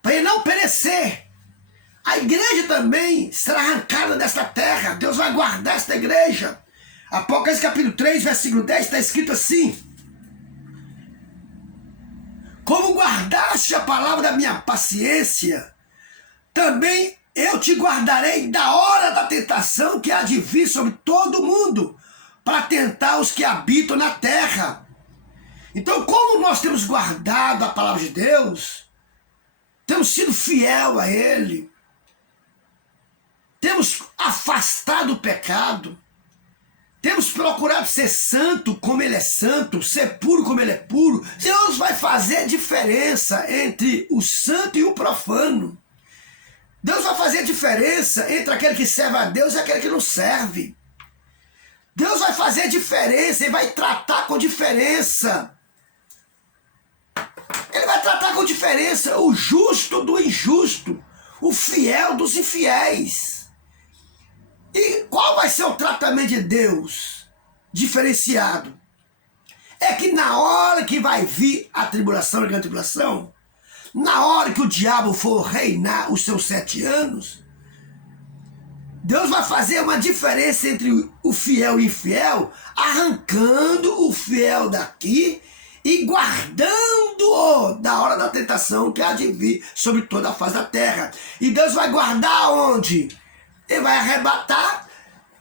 para ele não perecer. A igreja também será arrancada desta terra. Deus vai guardar esta igreja. Apocalipse capítulo 3, versículo 10, está escrito assim: como guardaste a palavra da minha paciência, também eu te guardarei da hora da tentação que há de vir sobre todo mundo, para tentar os que habitam na terra. Então, como nós temos guardado a palavra de Deus, temos sido fiel a Ele, temos afastado o pecado, temos procurado ser santo como Ele é santo, ser puro como Ele é puro. Deus vai fazer diferença entre o santo e o profano. Deus vai fazer diferença entre aquele que serve a Deus e aquele que não serve. Deus vai fazer diferença, Ele vai tratar com diferença. Ele vai tratar com diferença o justo do injusto, o fiel dos infiéis. E qual vai ser o tratamento de Deus diferenciado? É que na hora que vai vir a tribulação, a grande tribulação, na hora que o diabo for reinar os seus 7 anos, Deus vai fazer uma diferença entre o fiel e o infiel, arrancando o fiel daqui e guardando-o da hora da tentação que há de vir sobre toda a face da terra. E Deus vai guardar onde? Ele vai arrebatar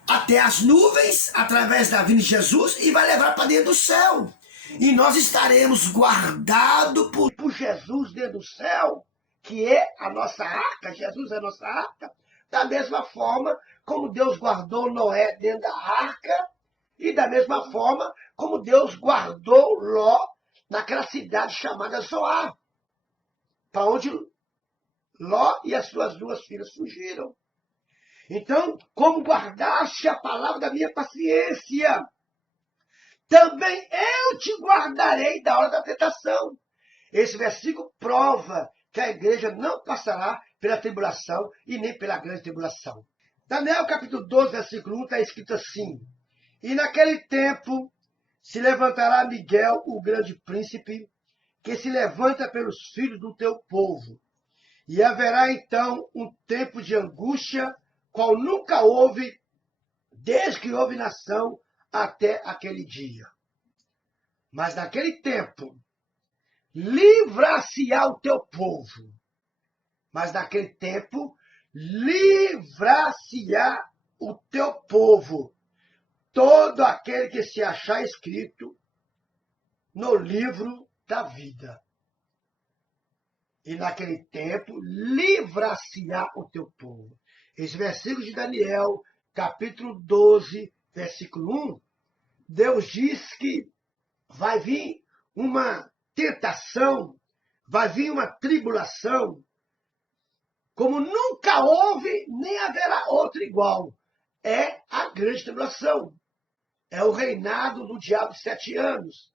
até as nuvens, através da vinda de Jesus, e vai levar para dentro do céu. E nós estaremos guardados por Jesus dentro do céu, que é a nossa arca. Jesus é a nossa arca. Da mesma forma como Deus guardou Noé dentro da arca, e da mesma forma como Deus guardou Ló naquela cidade chamada Zoar, para onde Ló e as suas 2 filhas fugiram. Então, como guardaste a palavra da minha paciência, também eu te guardarei da hora da tentação. Esse versículo prova que a igreja não passará pela tribulação e nem pela grande tribulação. Daniel capítulo 12, versículo 1 está escrito assim: E naquele tempo se levantará Miguel, o grande príncipe, que se levanta pelos filhos do teu povo. E haverá então um tempo de angústia, qual nunca houve, desde que houve nação até aquele dia. Mas naquele tempo, livrar-se-á o teu povo. Mas naquele tempo, livrar-se-á o teu povo, todo aquele que se achar escrito no livro da vida. E naquele tempo, livrar-se-á o teu povo. Esse versículo de Daniel, capítulo 12, versículo 1, Deus diz que vai vir uma tentação, vai vir uma tribulação, como nunca houve, nem haverá outra igual. É a grande tribulação. É o reinado do diabo de 7 anos.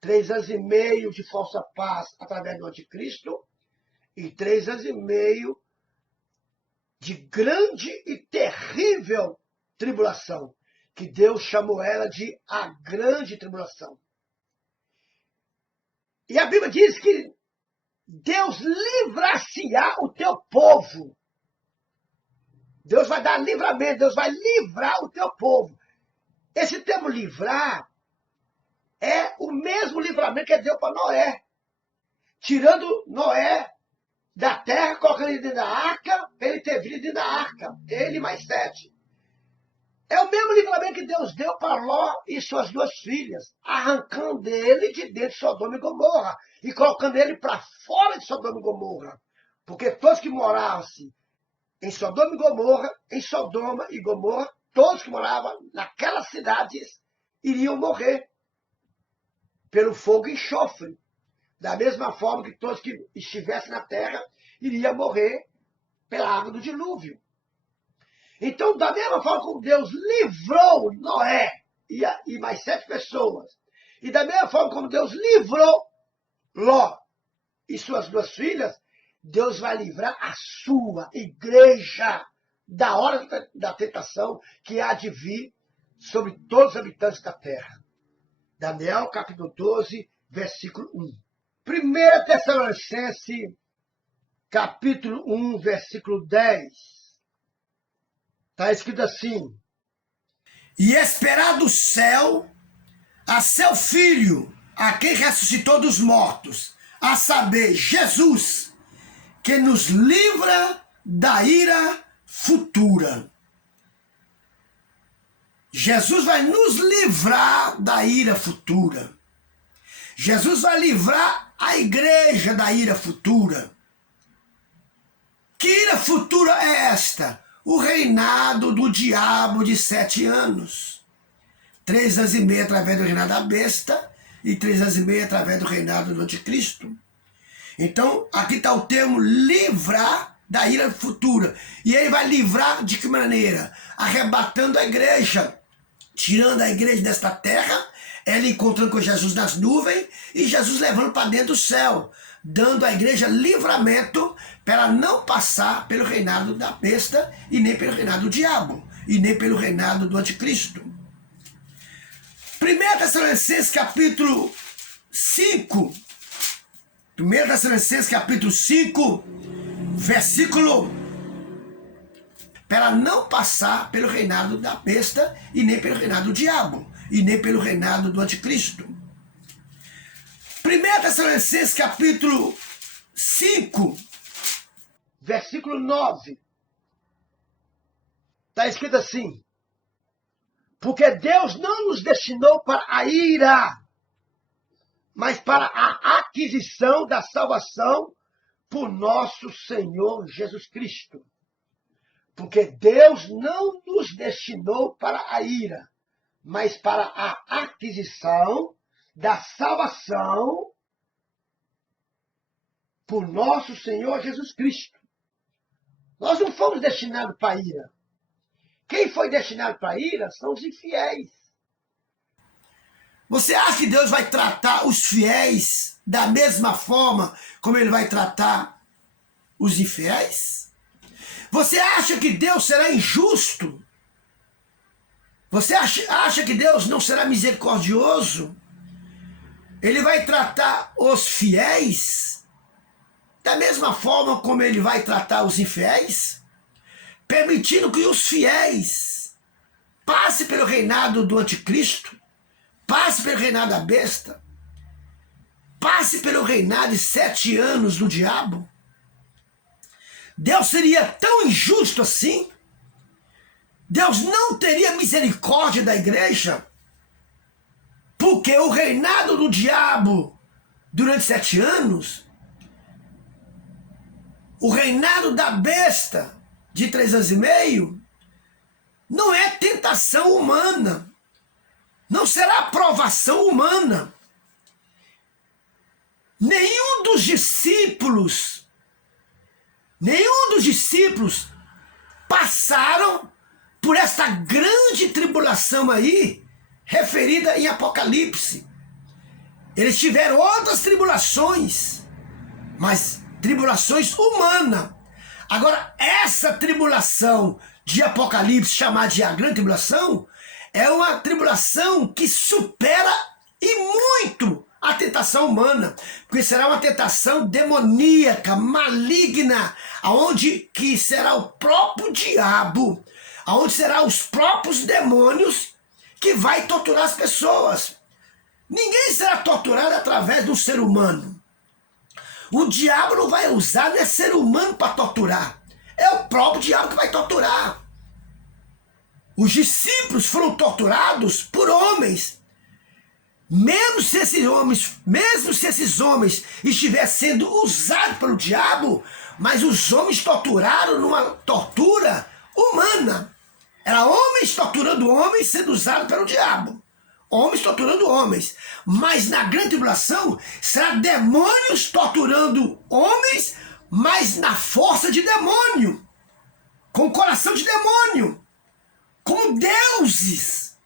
3 anos e meio de falsa paz através do anticristo e 3 anos e meio de grande e terrível tribulação, que Deus chamou ela de a grande tribulação. E a Bíblia diz que Deus livrar-se-á o teu povo. Deus vai dar livramento, Deus vai livrar o teu povo. Esse termo livrar é o mesmo livramento que deu para Noé. Tirando Noé da terra, colocando ele dentro da arca, para ele ter vida dentro da arca. Ele mais 7. É o mesmo livramento que Deus deu para Ló e suas 2 filhas, arrancando ele de dentro de Sodoma e Gomorra e colocando ele para fora de Sodoma e Gomorra. Porque todos que moravam em Sodoma e Gomorra, todos que moravam naquelas cidades iriam morrer pelo fogo e enxofre. Da mesma forma que todos que estivessem na terra iriam morrer pela água do dilúvio. Então, da mesma forma como Deus livrou Noé e mais 7 pessoas, e da mesma forma como Deus livrou Ló e suas 2 filhas, Deus vai livrar a sua igreja da hora da tentação que há de vir sobre todos os habitantes da terra. Daniel, capítulo 12, versículo 1. 1 Tessalonicenses, capítulo 1, versículo 10. Está escrito assim: E esperar do céu a seu Filho, a quem ressuscitou dos mortos, a saber, Jesus, que nos livra da ira futura. Jesus vai nos livrar da ira futura. Jesus vai livrar a igreja da ira futura. Que ira futura é esta? O reinado do diabo de 7 anos. 3 anos e meio através do reinado da besta e 3 anos e meio através do reinado do anticristo. Então, aqui está o termo livrar da ira futura. E ele vai livrar de que maneira? Arrebatando a igreja, tirando a igreja desta terra, ela encontrando com Jesus nas nuvens e Jesus levando para dentro do céu, dando à igreja livramento para ela não passar pelo reinado da besta e nem pelo reinado do diabo e nem pelo reinado do anticristo. 1 Tessalonicenses capítulo 5, 1 Tessalonicenses capítulo 5, versículo, para ela não passar pelo reinado da besta e nem pelo reinado do diabo e nem pelo reinado do anticristo. 1 Tessalonicenses capítulo 5, versículo 9. Está escrito assim: porque Deus não nos destinou para a ira, mas para a aquisição da salvação por nosso Senhor Jesus Cristo. Porque Deus não nos destinou para a ira, mas para a aquisição da salvação por nosso Senhor Jesus Cristo. Nós não fomos destinados para a ira. Quem foi destinado para a ira são os infiéis. Você acha que Deus vai tratar os fiéis da mesma forma como ele vai tratar os infiéis? Você acha que Deus será injusto? Você acha que Deus não será misericordioso? Ele vai tratar os fiéis da mesma forma como ele vai tratar os infiéis? Permitindo que os fiéis passem pelo reinado do anticristo, passe pelo reinado da besta, passe pelo reinado de 7 anos do diabo. Deus seria tão injusto assim? Deus não teria misericórdia da igreja? Porque o reinado do diabo durante 7 anos, o reinado da besta de 3 anos e meio, não é tentação humana. Não será aprovação humana. Nenhum dos discípulos passaram por essa grande tribulação aí, referida em Apocalipse. Eles tiveram outras tribulações, mas tribulações humanas. Agora, essa tribulação de Apocalipse, chamada de a grande tribulação, é uma tribulação que supera e muito a tentação humana, porque será uma tentação demoníaca, maligna, aonde que será o próprio diabo, aonde será os próprios demônios que vai torturar as pessoas. Ninguém será torturado através de um ser humano. O diabo não vai usar ser humano para torturar. É o próprio diabo que vai torturar. Os discípulos foram torturados por homens. Mesmo se esses homens estivessem sendo usados pelo diabo, mas os homens torturaram numa tortura humana. Era homens torturando homens sendo usados pelo diabo. Homens torturando homens. Mas na grande tribulação será demônios torturando homens, mas na força de demônio. Com o coração de demônio. Como deuses.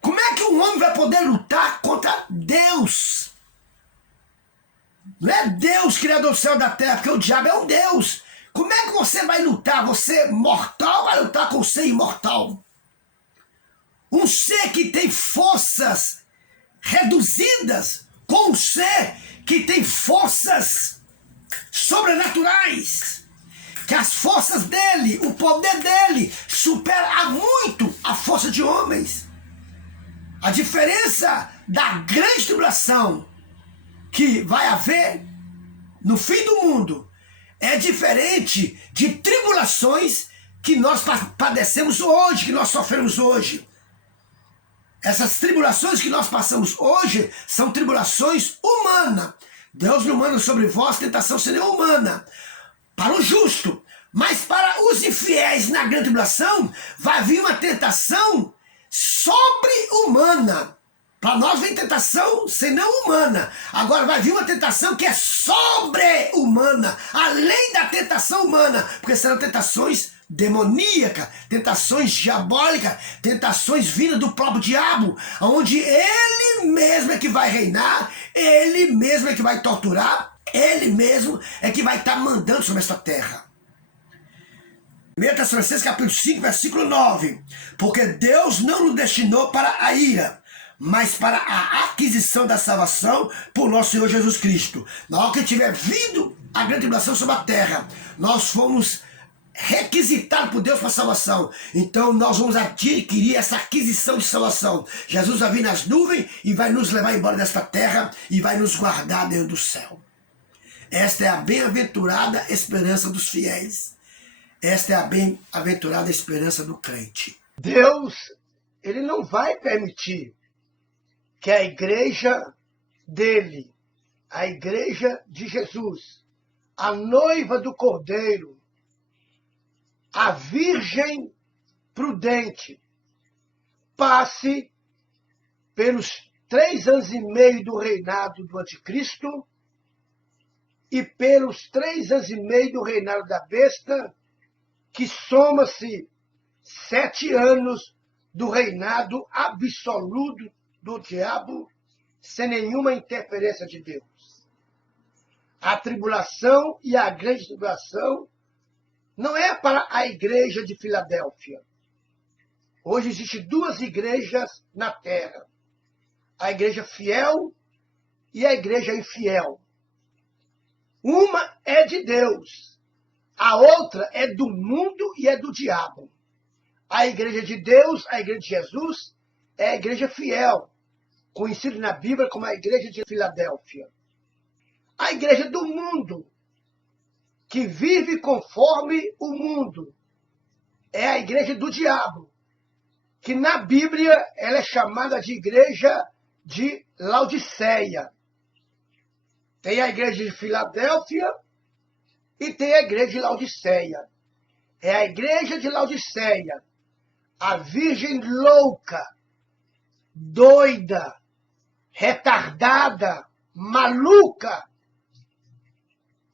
Como é que um homem vai poder lutar contra Deus? Não é Deus, criador do céu e da terra, porque o diabo é um Deus. Como é que você vai lutar? Você mortal vai lutar com o ser imortal. Um ser que tem forças reduzidas com um ser que tem forças sobrenaturais. Que as forças dele, o poder dele, supera muito a força de homens. A diferença da grande tribulação que vai haver no fim do mundo é diferente de tribulações que nós padecemos hoje, que nós sofremos hoje. Essas tribulações que nós passamos hoje são tribulações humanas. Deus não manda sobre vós tentação senão humana. Para o justo. Mas para os infiéis na grande tribulação, vai vir uma tentação sobre-humana. Para nós vem tentação senão humana. Agora vai vir uma tentação que é sobre-humana, além da tentação humana, porque serão tentações demoníacas, tentações diabólicas, tentações vindas do próprio diabo, onde ele mesmo é que vai reinar, ele mesmo é que vai torturar, ele mesmo é que vai estar mandando sobre esta terra. 1 Tessalonicenses capítulo 5, versículo 9. Porque Deus não nos destinou para a ira, mas para a aquisição da salvação por nosso Senhor Jesus Cristo. Na hora que tiver vindo a grande tribulação sobre a terra, nós fomos requisitados por Deus para a salvação. Então nós vamos adquirir essa aquisição de salvação. Jesus vai vir nas nuvens e vai nos levar embora desta terra e vai nos guardar dentro do céu. Esta é a bem-aventurada esperança dos fiéis. Esta é a bem-aventurada esperança do crente. Deus, ele não vai permitir que a igreja dele, a igreja de Jesus, a noiva do Cordeiro, a virgem prudente, passe pelos 3 anos e meio do reinado do anticristo e pelos 3 anos e meio do reinado da besta, que soma-se 7 anos do reinado absoluto do diabo, sem nenhuma interferência de Deus. A tribulação e a grande tribulação não é para a igreja de Filadélfia. Hoje existem 2 igrejas na terra. A igreja fiel e a igreja infiel. Uma é de Deus, a outra é do mundo e é do diabo. A igreja de Deus, a igreja de Jesus, é a igreja fiel, conhecida na Bíblia como a igreja de Filadélfia. A igreja do mundo, que vive conforme o mundo, é a igreja do diabo, que na Bíblia ela é chamada de igreja de Laodiceia. Tem a igreja de Filadélfia e tem a igreja de Laodiceia. É a igreja de Laodiceia, a virgem louca, doida, retardada, maluca,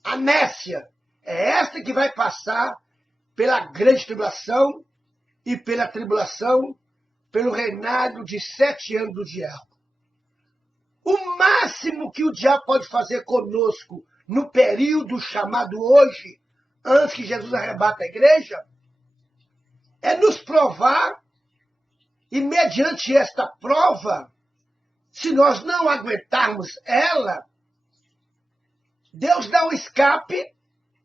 anécia. É esta que vai passar pela grande tribulação e pela tribulação, pelo reinado de 7 anos do diabo. O máximo que o diabo pode fazer conosco no período chamado hoje, antes que Jesus arrebata a igreja, é nos provar, e mediante esta prova, se nós não aguentarmos ela, Deus dá um escape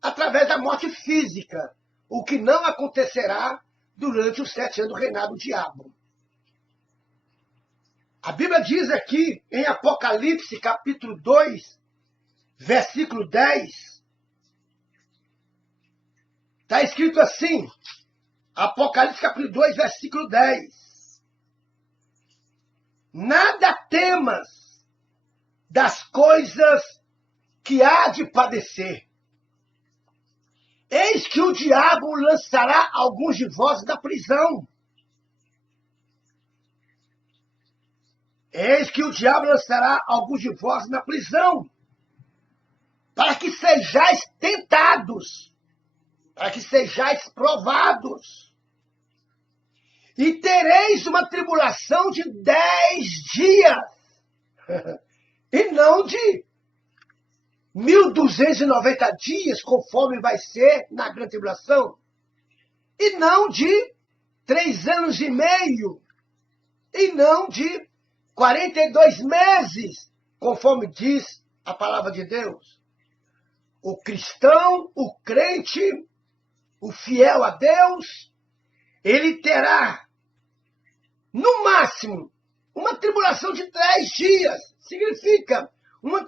através da morte física, o que não acontecerá durante os 7 anos do reinado do diabo. A Bíblia diz aqui, em Apocalipse, capítulo 2, versículo 10, está escrito assim, Apocalipse, capítulo 2, versículo 10. Nada temas das coisas que há de padecer. Eis que o diabo lançará alguns de vós na prisão. Eis que o diabo lançará alguns de vós na prisão, para que sejais tentados, para que sejais provados. E tereis uma tribulação de 10 dias, e não de 1290 dias, conforme vai ser na grande tribulação, e não de 3 anos e meio, e não de 42 meses, conforme diz a palavra de Deus. O cristão, o crente, o fiel a Deus, ele terá, no máximo, uma tribulação de 10 dias. Significa uma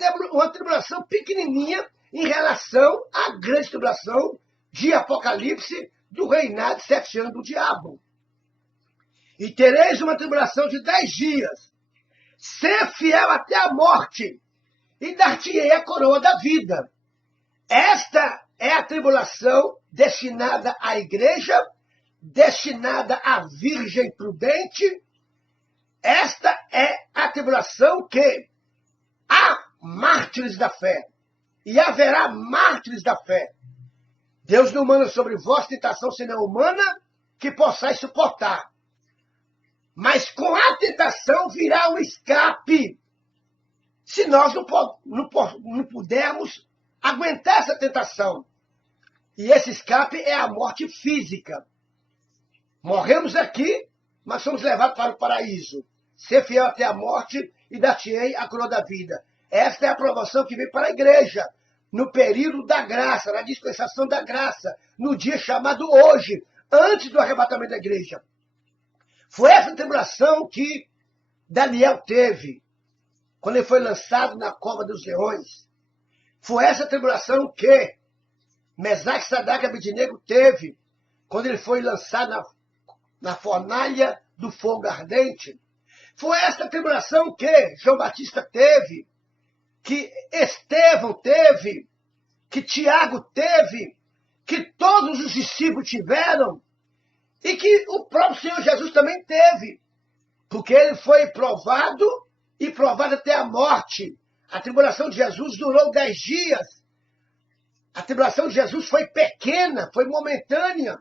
tribulação pequenininha em relação à grande tribulação de Apocalipse do reinado de 7 anos do diabo. E tereis uma tribulação de 10 dias. Ser fiel até a morte, e dar-te-ei a coroa da vida. Esta é a tribulação destinada à igreja, destinada à virgem prudente. Esta é a tribulação que há mártires da fé, e haverá mártires da fé. Deus não manda sobre vós tentação senão humana, que possais suportar. Mas com a tentação virá um escape, se nós não pudermos aguentar essa tentação. E esse escape é a morte física. Morremos aqui, mas somos levados para o paraíso. Ser fiel até a morte e dar-te-ei a coroa da vida. Esta é a aprovação que vem para a igreja, no período da graça, na dispensação da graça, no dia chamado hoje, antes do arrebatamento da igreja. Foi essa tribulação que Daniel teve, quando ele foi lançado na cova dos leões. Foi essa tribulação que Mesaque, Sadraque e Abednego teve, quando ele foi lançado na fornalha do fogo ardente. Foi essa tribulação que João Batista teve, que Estevão teve, que Tiago teve, que todos os discípulos tiveram, e que o próprio Senhor Jesus também teve, porque ele foi provado e provado até a morte. A tribulação de Jesus durou 10 dias, A tribulação de Jesus foi pequena, foi momentânea.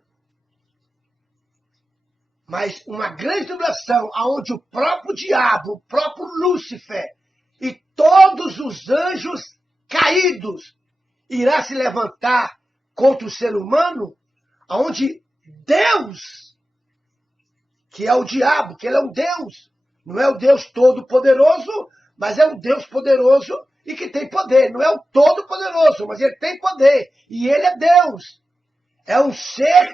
Mas uma grande tribulação, onde o próprio diabo, o próprio Lúcifer e todos os anjos caídos irá se levantar contra o ser humano, onde Deus, que é o diabo, que ele é um Deus, não é o Deus todo-poderoso, mas é um Deus poderoso e que tem poder. Não é o todo-poderoso, mas ele tem poder. E ele é Deus. É um ser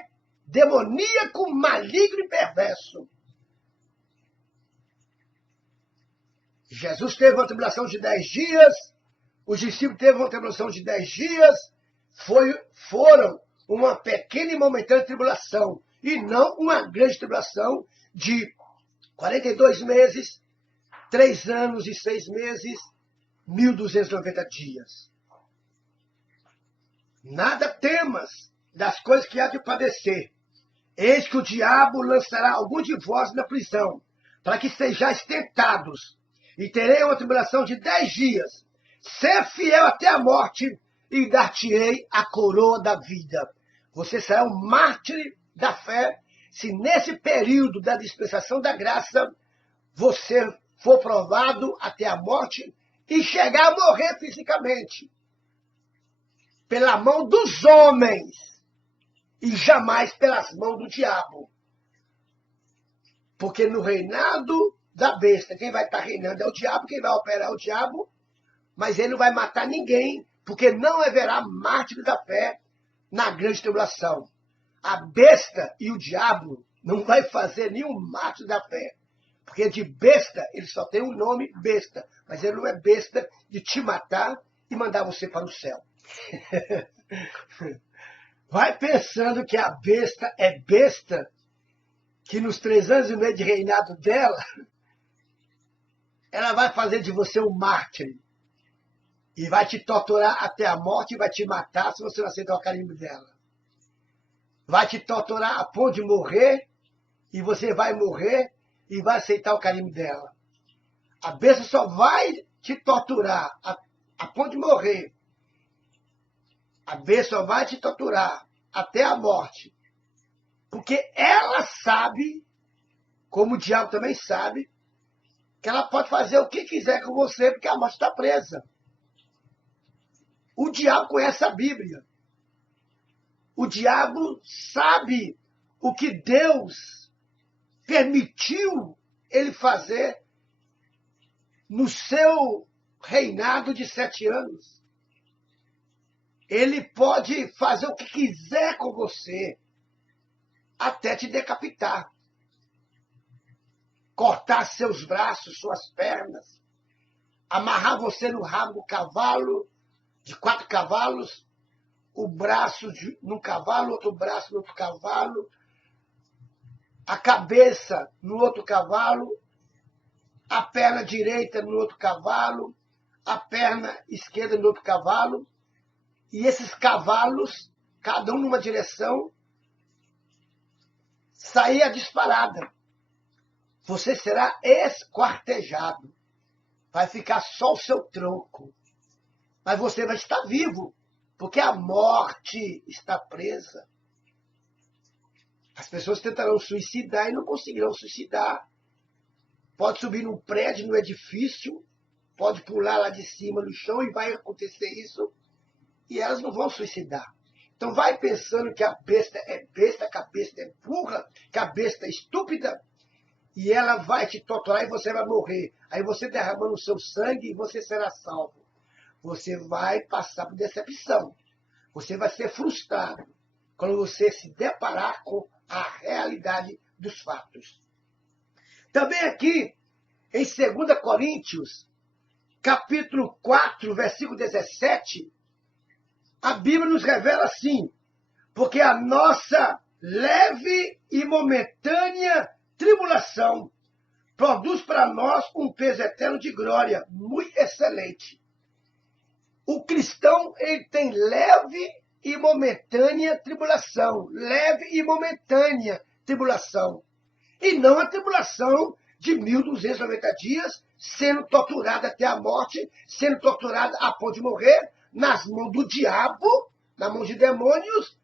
demoníaco, maligno e perverso. Jesus teve uma tribulação de 10 dias, os discípulos teve uma tribulação de 10 dias, foram uma pequena e momentânea tribulação, e não uma grande tribulação de 42 meses, 3 anos e 6 meses, 1.290 dias. Nada temas das coisas que há de padecer. Eis que o diabo lançará algum de vós na prisão, para que sejais tentados, e terei uma tribulação de 10 dias. Ser fiel até a morte, e dar-te-ei a coroa da vida. Você será um mártir da fé, se nesse período da dispensação da graça, você for provado até a morte e chegar a morrer fisicamente, pela mão dos homens, e jamais pelas mãos do diabo. Porque no reinado da besta, quem vai estar reinando é o diabo, quem vai operar é o diabo, mas ele não vai matar ninguém, porque não haverá mártir da fé na grande tribulação. A besta e o diabo não vai fazer nenhum mártir da fé, porque de besta ele só tem um nome, besta, mas ele não é besta de te matar e mandar você para o céu. Vai pensando que a besta é besta, que nos 3 anos e meio de reinado dela, ela vai fazer de você um mártir. E vai te torturar até a morte e vai te matar se você não aceitar o carimbo dela. Vai te torturar a ponto de morrer, e você vai morrer e vai aceitar o carimbo dela. A besta só vai te torturar a ponto de morrer. A besta só vai te torturar até a morte. Porque ela sabe, como o diabo também sabe, que ela pode fazer o que quiser com você, porque a morte está presa. O diabo conhece a Bíblia. O diabo sabe o que Deus permitiu ele fazer no seu reinado de 7 anos. Ele pode fazer o que quiser com você, até te decapitar. Cortar seus braços, suas pernas, amarrar você no rabo do cavalo, de 4 cavalos, o braço num cavalo, outro braço no outro cavalo, a cabeça no outro cavalo, a perna direita no outro cavalo, a perna esquerda no outro cavalo, e esses cavalos, cada um numa direção, sair a disparada. Você será esquartejado. Vai ficar só o seu tronco. Mas você vai estar vivo, porque a morte está presa. As pessoas tentarão suicidar e não conseguirão suicidar. Pode subir num prédio, num edifício, pode pular lá de cima no chão e vai acontecer isso. E elas não vão suicidar. Então vai pensando que a besta é besta, que a besta é burra, que a besta é estúpida, e ela vai te torturar e você vai morrer. Aí você derramando o seu sangue e você será salvo. Você vai passar por decepção. Você vai ser frustrado quando você se deparar com a realidade dos fatos. Também aqui, em 2 Coríntios, capítulo 4, versículo 17, a Bíblia nos revela assim: porque a nossa leve e momentânea tribulação produz para nós um peso eterno de glória muito excelente. O cristão, ele tem leve e momentânea tribulação. Leve e momentânea tribulação. E não a tribulação de 1.290 dias, sendo torturado até a morte, sendo torturado a ponto de morrer, nas mãos do diabo, na mão de demônios,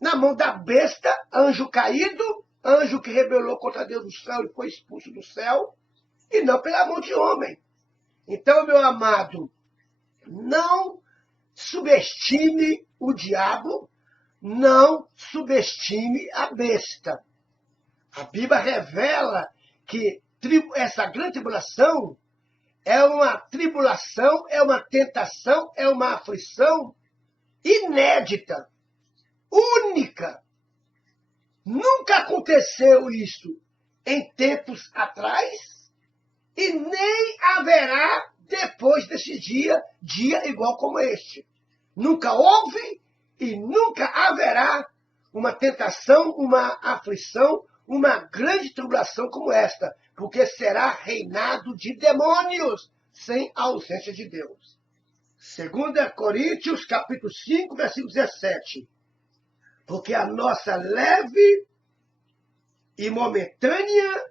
na mão da besta, anjo caído, anjo que rebelou contra Deus do céu e foi expulso do céu, e não pela mão de homem. Então, meu amado, não subestime o diabo, não subestime a besta. A Bíblia revela que essa grande tribulação é uma tribulação, é uma tentação, é uma aflição inédita, única. Nunca aconteceu isso em tempos atrás e nem haverá depois desse dia igual como este. Nunca houve e nunca haverá uma tentação, uma aflição, uma grande tribulação como esta, porque será reinado de demônios, sem a ausência de Deus. 2 Coríntios, capítulo 5, versículo 17. Porque a nossa leve e momentânea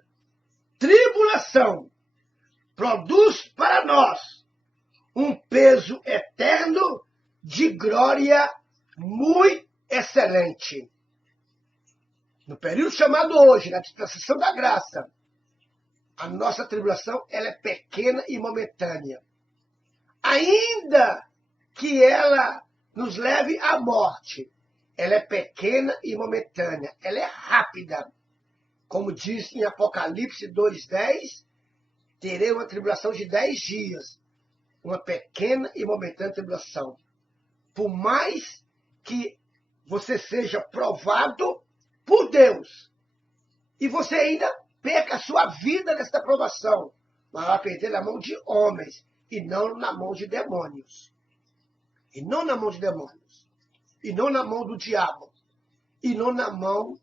tribulação produz para nós um peso eterno de glória muito excelente. No período chamado hoje, na dispensação da graça, a nossa tribulação ela é pequena e momentânea. Ainda que ela nos leve à morte, ela é pequena e momentânea, ela é rápida. Como diz em Apocalipse 2:10, terei uma tribulação de 10 dias, uma pequena e momentânea tribulação. Por mais que você seja provado por Deus, e você ainda perca a sua vida nesta provação, mas vai perder na mão de homens, e não na mão de demônios. E não na mão de demônios. E não na mão do diabo. E não na mão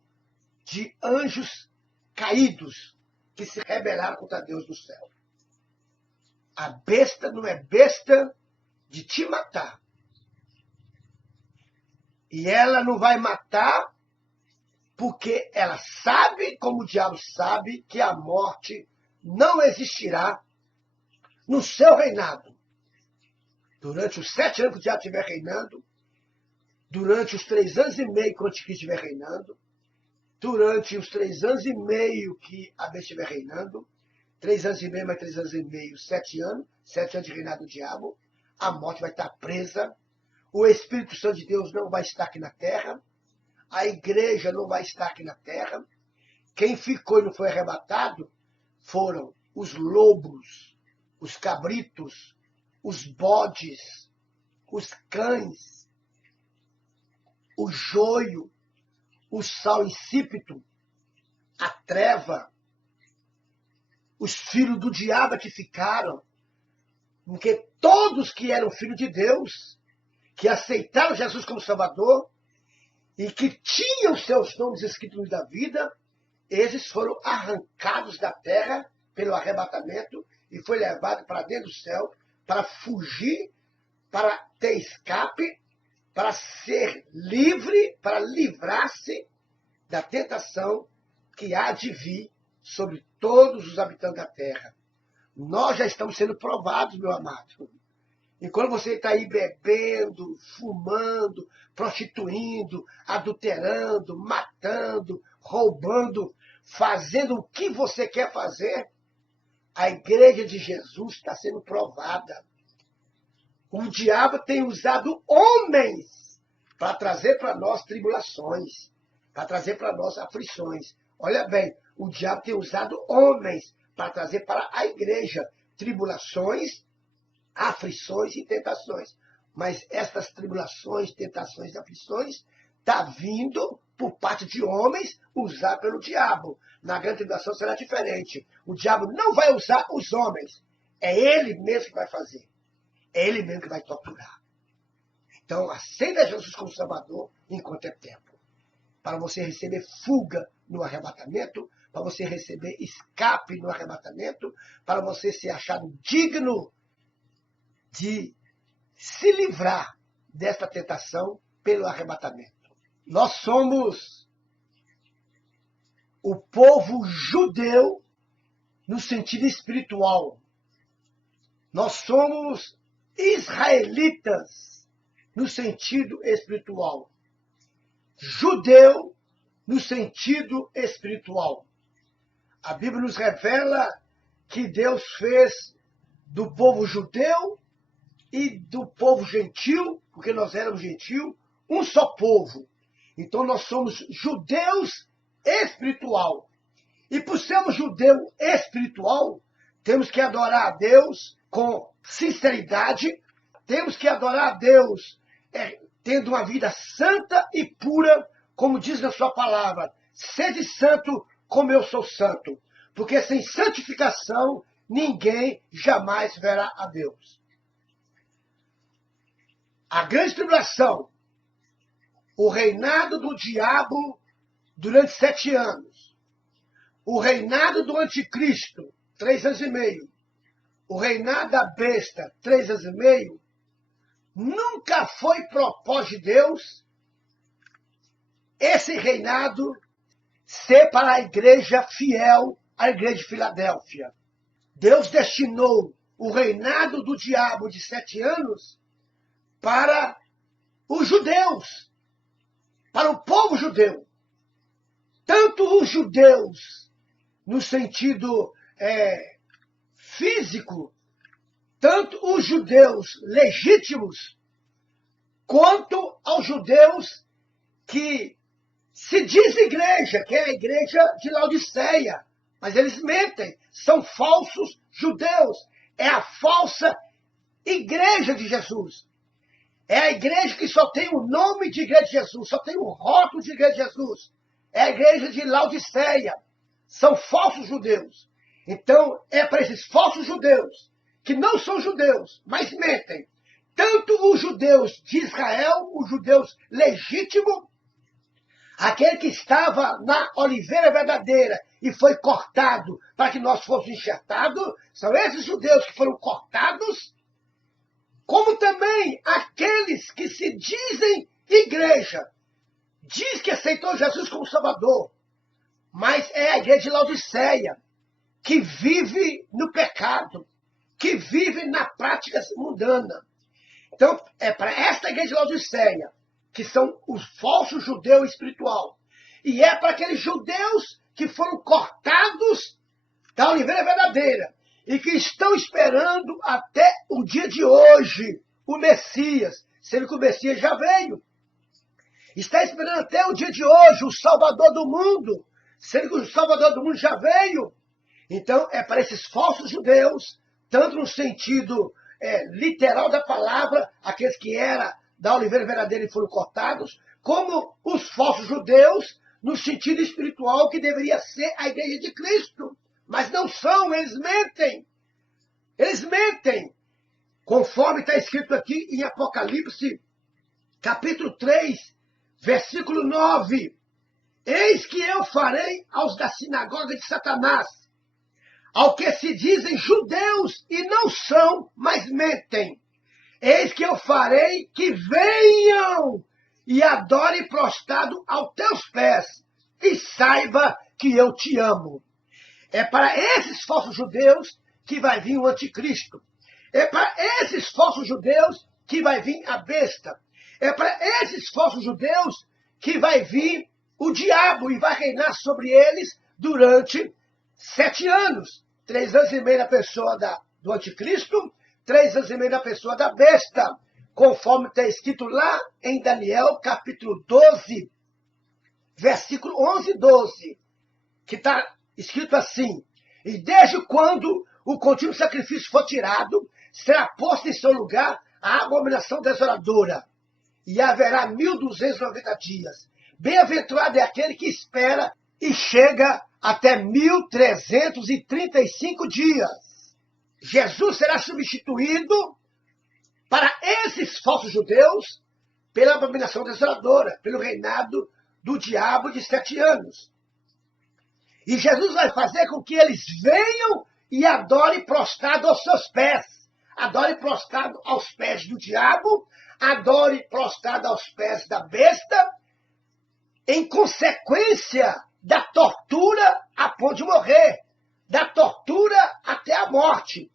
de anjos caídos que se rebelaram contra Deus do céu. A besta não é besta de te matar. E ela não vai matar porque ela sabe, como o diabo sabe, que a morte não existirá no seu reinado. Durante os 7 anos que o diabo estiver reinando, durante os 3 anos e meio que o anticristo estiver reinando, durante os 3 anos e meio que a besta estiver reinando, 3 anos e meio mais 3 anos e meio, 7 anos, 7 anos de reinado do diabo, a morte vai estar presa, o Espírito Santo de Deus não vai estar aqui na terra, a igreja não vai estar aqui na terra, quem ficou e não foi arrebatado foram os lobos, os cabritos, os bodes, os cães, o joio, o sal insípido, a treva, os filhos do diabo que ficaram, porque todos que eram filhos de Deus, que aceitaram Jesus como Salvador e que tinham seus nomes escritos no livro da vida, esses foram arrancados da terra pelo arrebatamento e foi levado para dentro do céu para fugir, para ter escape, para ser livre, para livrar-se da tentação que há de vir sobre todos os habitantes da terra. Nós já estamos sendo provados, meu amado. Enquanto você está aí bebendo, fumando, prostituindo, adulterando, matando, roubando, fazendo o que você quer fazer, a igreja de Jesus está sendo provada. O diabo tem usado homens para trazer para nós tribulações, para trazer para nós aflições. Olha bem, o diabo tem usado homens para trazer para a igreja tribulações, aflições e tentações. Mas estas tribulações, tentações e aflições está vindo por parte de homens usados pelo diabo. Na grande tribulação será diferente. O diabo não vai usar os homens. É ele mesmo que vai fazer. É ele mesmo que vai torturar. Então, aceita Jesus como Salvador enquanto é tempo. Para você receber fuga no arrebatamento, para você receber escape no arrebatamento, para você ser achado digno de se livrar desta tentação pelo arrebatamento. Nós somos o povo judeu no sentido espiritual. Nós somos israelitas no sentido espiritual. Judeu no sentido espiritual. A Bíblia nos revela que Deus fez do povo judeu e do povo gentil, porque nós éramos gentil, um só povo. Então nós somos judeus espiritual. E por sermos judeu espiritual, temos que adorar a Deus com sinceridade, temos que adorar a Deus tendo uma vida santa e pura, como diz na sua palavra. Sede santo como eu sou santo. Porque sem santificação, ninguém jamais verá a Deus. A grande tribulação, o reinado do diabo durante 7 anos, o reinado do anticristo, 3 anos e meio, o reinado da besta, 3 anos e meio, nunca foi propósito de Deus esse reinado ser para a igreja fiel, a igreja de Filadélfia. Deus destinou o reinado do diabo de 7 anos para os judeus, para o povo judeu. Tanto os judeus, no sentido físico, tanto os judeus legítimos, quanto aos judeus que se diz igreja, que é a igreja de Laodiceia. Mas eles mentem, são falsos judeus. É a falsa igreja de Jesus. É a igreja que só tem o nome de igreja de Jesus, só tem o rótulo de igreja de Jesus. É a igreja de Laodiceia. São falsos judeus. Então, é para esses falsos judeus, que não são judeus, mas mentem, tanto os judeus de Israel, os judeus legítimos, aquele que estava na oliveira verdadeira e foi cortado para que nós fôssemos enxertados, são esses judeus que foram cortados, como também aqueles que se dizem igreja, diz que aceitou Jesus como Salvador, mas é a igreja de Laodiceia, que vive no pecado, que vive na prática mundana. Então, é para esta igreja de Laodiceia, que são os falsos judeus espiritual. E é para aqueles judeus que foram cortados da oliveira verdadeira e que estão esperando até o dia de hoje o Messias, sendo que o Messias já veio. Está esperando até o dia de hoje o Salvador do mundo, sendo que o Salvador do mundo já veio. Então, é para esses falsos judeus, tanto no sentido literal da palavra, aqueles que eram da oliveira verdadeira e foram cortados, como os falsos judeus, no sentido espiritual, que deveria ser a igreja de Cristo. Mas não são, eles mentem. Eles mentem. Conforme está escrito aqui em Apocalipse, capítulo 3, versículo 9. Eis que eu farei aos da sinagoga de Satanás, ao que se dizem judeus e não são, mas mentem. Eis que eu farei que venham e adore prostrado aos teus pés, e saiba que eu te amo. É para esses falsos judeus que vai vir o anticristo. É para esses falsos judeus que vai vir a besta. É para esses falsos judeus que vai vir o diabo e vai reinar sobre eles durante 7 anos. 3 anos e meio na pessoa do anticristo, 3 anos e meio na pessoa da besta, conforme está escrito lá em Daniel, capítulo 12, versículo 11 e 12, que está escrito assim: e desde quando o contínuo sacrifício for tirado, será posta em seu lugar a abominação desoladora, e haverá 1290 dias. Bem-aventurado é aquele que espera e chega até 1335 dias. Jesus será substituído para esses falsos judeus pela abominação desoladora, pelo reinado do diabo de 7 anos. E Jesus vai fazer com que eles venham e adorem prostrado aos seus pés. Adore prostrado aos pés do diabo, adore prostrado aos pés da besta, em consequência da tortura a ponto de morrer, da tortura até a morte.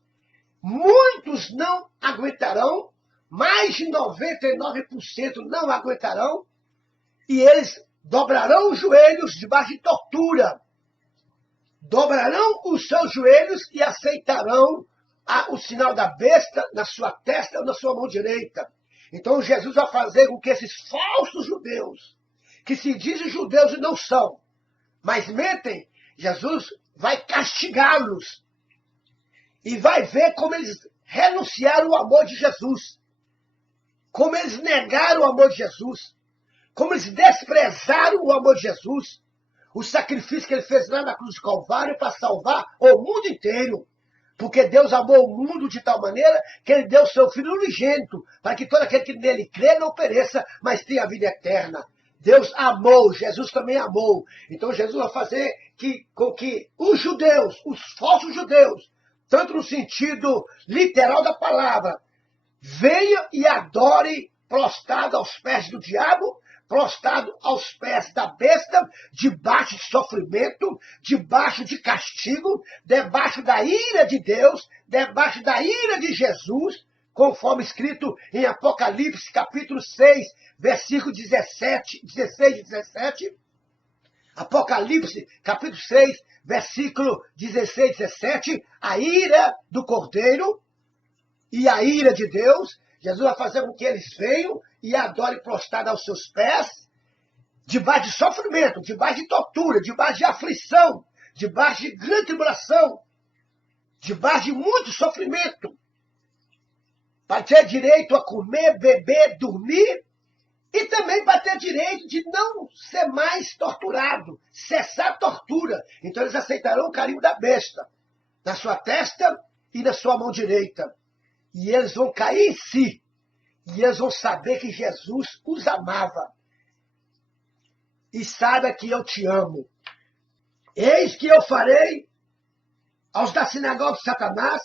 Muitos não aguentarão, mas de 99% não aguentarão e eles dobrarão os joelhos debaixo de tortura. Dobrarão os seus joelhos e aceitarão o sinal da besta na sua testa ou na sua mão direita. Então Jesus vai fazer com que esses falsos judeus, que se dizem judeus e não são, mas mentem, Jesus vai castigá-los. E vai ver como eles renunciaram ao amor de Jesus. Como eles negaram o amor de Jesus. Como eles desprezaram o amor de Jesus. O sacrifício que ele fez lá na cruz do Calvário para salvar o mundo inteiro. Porque Deus amou o mundo de tal maneira que ele deu o seu Filho unigênito, para que todo aquele que nele crê não pereça, mas tenha a vida eterna. Deus amou, Jesus também amou. Então Jesus vai fazer com que os judeus, os falsos judeus, tanto no sentido literal da palavra, venham e adorem prostrado aos pés do diabo, prostrado aos pés da besta, debaixo de sofrimento, debaixo de castigo, debaixo da ira de Deus, debaixo da ira de Jesus, conforme escrito em Apocalipse, capítulo 6, versículo 16 e 17. Apocalipse, capítulo 6, versículo 16 e 17, a ira do Cordeiro e a ira de Deus. Jesus vai fazer com que eles venham e adorem prostrado aos seus pés, debaixo de sofrimento, debaixo de tortura, debaixo de aflição, debaixo de grande tribulação, debaixo de muito sofrimento, para ter direito a comer, beber, dormir, e também para ter direito de não ser mais torturado, cessar a tortura. Então eles aceitarão o carimbo da besta, na sua testa e na sua mão direita. E eles vão cair em si. E eles vão saber que Jesus os amava. E saiba que eu te amo. Eis que eu farei aos da sinagoga de Satanás,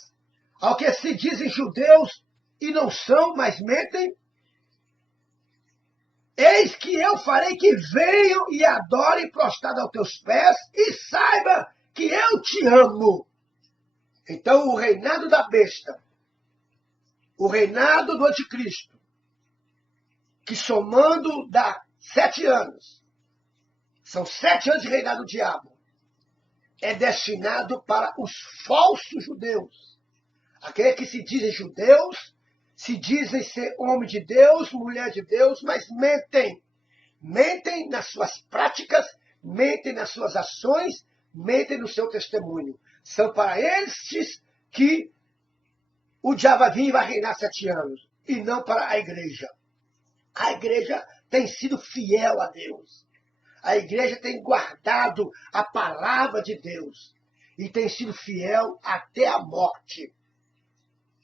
ao que se dizem judeus e não são, mas mentem. Eis que eu farei que venham e adorem prostrado aos teus pés e saiba que eu te amo. Então o reinado da besta, o reinado do anticristo, que somando dá 7 anos, são 7 anos de reinado do diabo, é destinado para os falsos judeus. Aqueles que se dizem judeus, se dizem ser homem de Deus, mulher de Deus, mas mentem. Mentem nas suas práticas, mentem nas suas ações, mentem no seu testemunho. São para estes que o diabo vai vir e vai reinar 7 anos, e não para a igreja. A igreja tem sido fiel a Deus. A igreja tem guardado a palavra de Deus e tem sido fiel até a morte.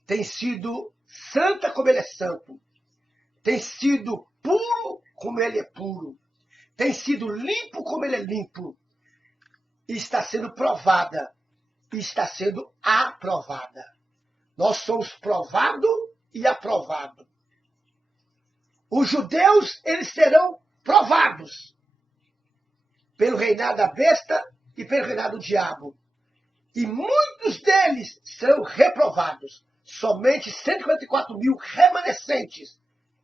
Tem sido santa como ele é santo. Tem sido puro como ele é puro. Tem sido limpo como ele é limpo. E está sendo provada. E está sendo aprovada. Nós somos provados e aprovados. Os judeus, eles serão provados pelo reinado da besta e pelo reinado do diabo. E muitos deles serão reprovados. Somente 154 mil remanescentes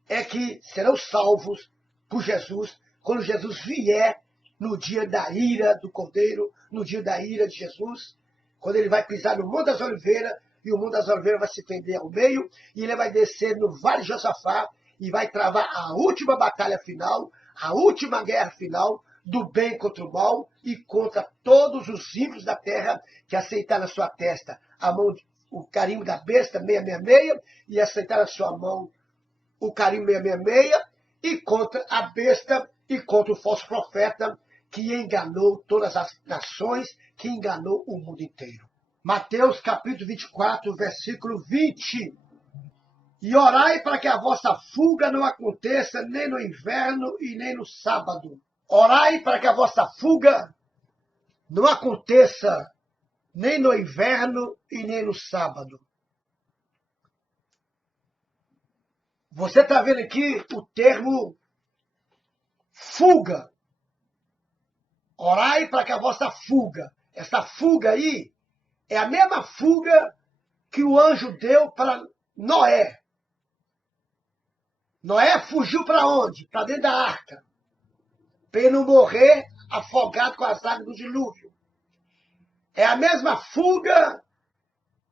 é que serão salvos por Jesus, quando Jesus vier no dia da ira do Cordeiro, no dia da ira de Jesus, quando ele vai pisar no Monte das Oliveiras, e o Monte das Oliveiras vai se fender ao meio, e ele vai descer no Vale de Josafá, e vai travar a última batalha final, a última guerra final, do bem contra o mal, e contra todos os ímpios da terra que aceitaram na sua testa o carimbo da besta 666, e aceitar na sua mão o carimbo 666, e contra a besta e contra o falso profeta que enganou todas as nações, que enganou o mundo inteiro. Mateus capítulo 24, versículo 20. E orai para que a vossa fuga não aconteça nem no inverno e nem no sábado. Orai para que a vossa fuga não aconteça nem no inverno e nem no sábado. Você está vendo aqui o termo fuga. Orai para que a vossa fuga. Essa fuga aí é a mesma fuga que o anjo deu para Noé. Noé fugiu para onde? Para dentro da arca. Para ele não morrer afogado com as águas do dilúvio. É a mesma fuga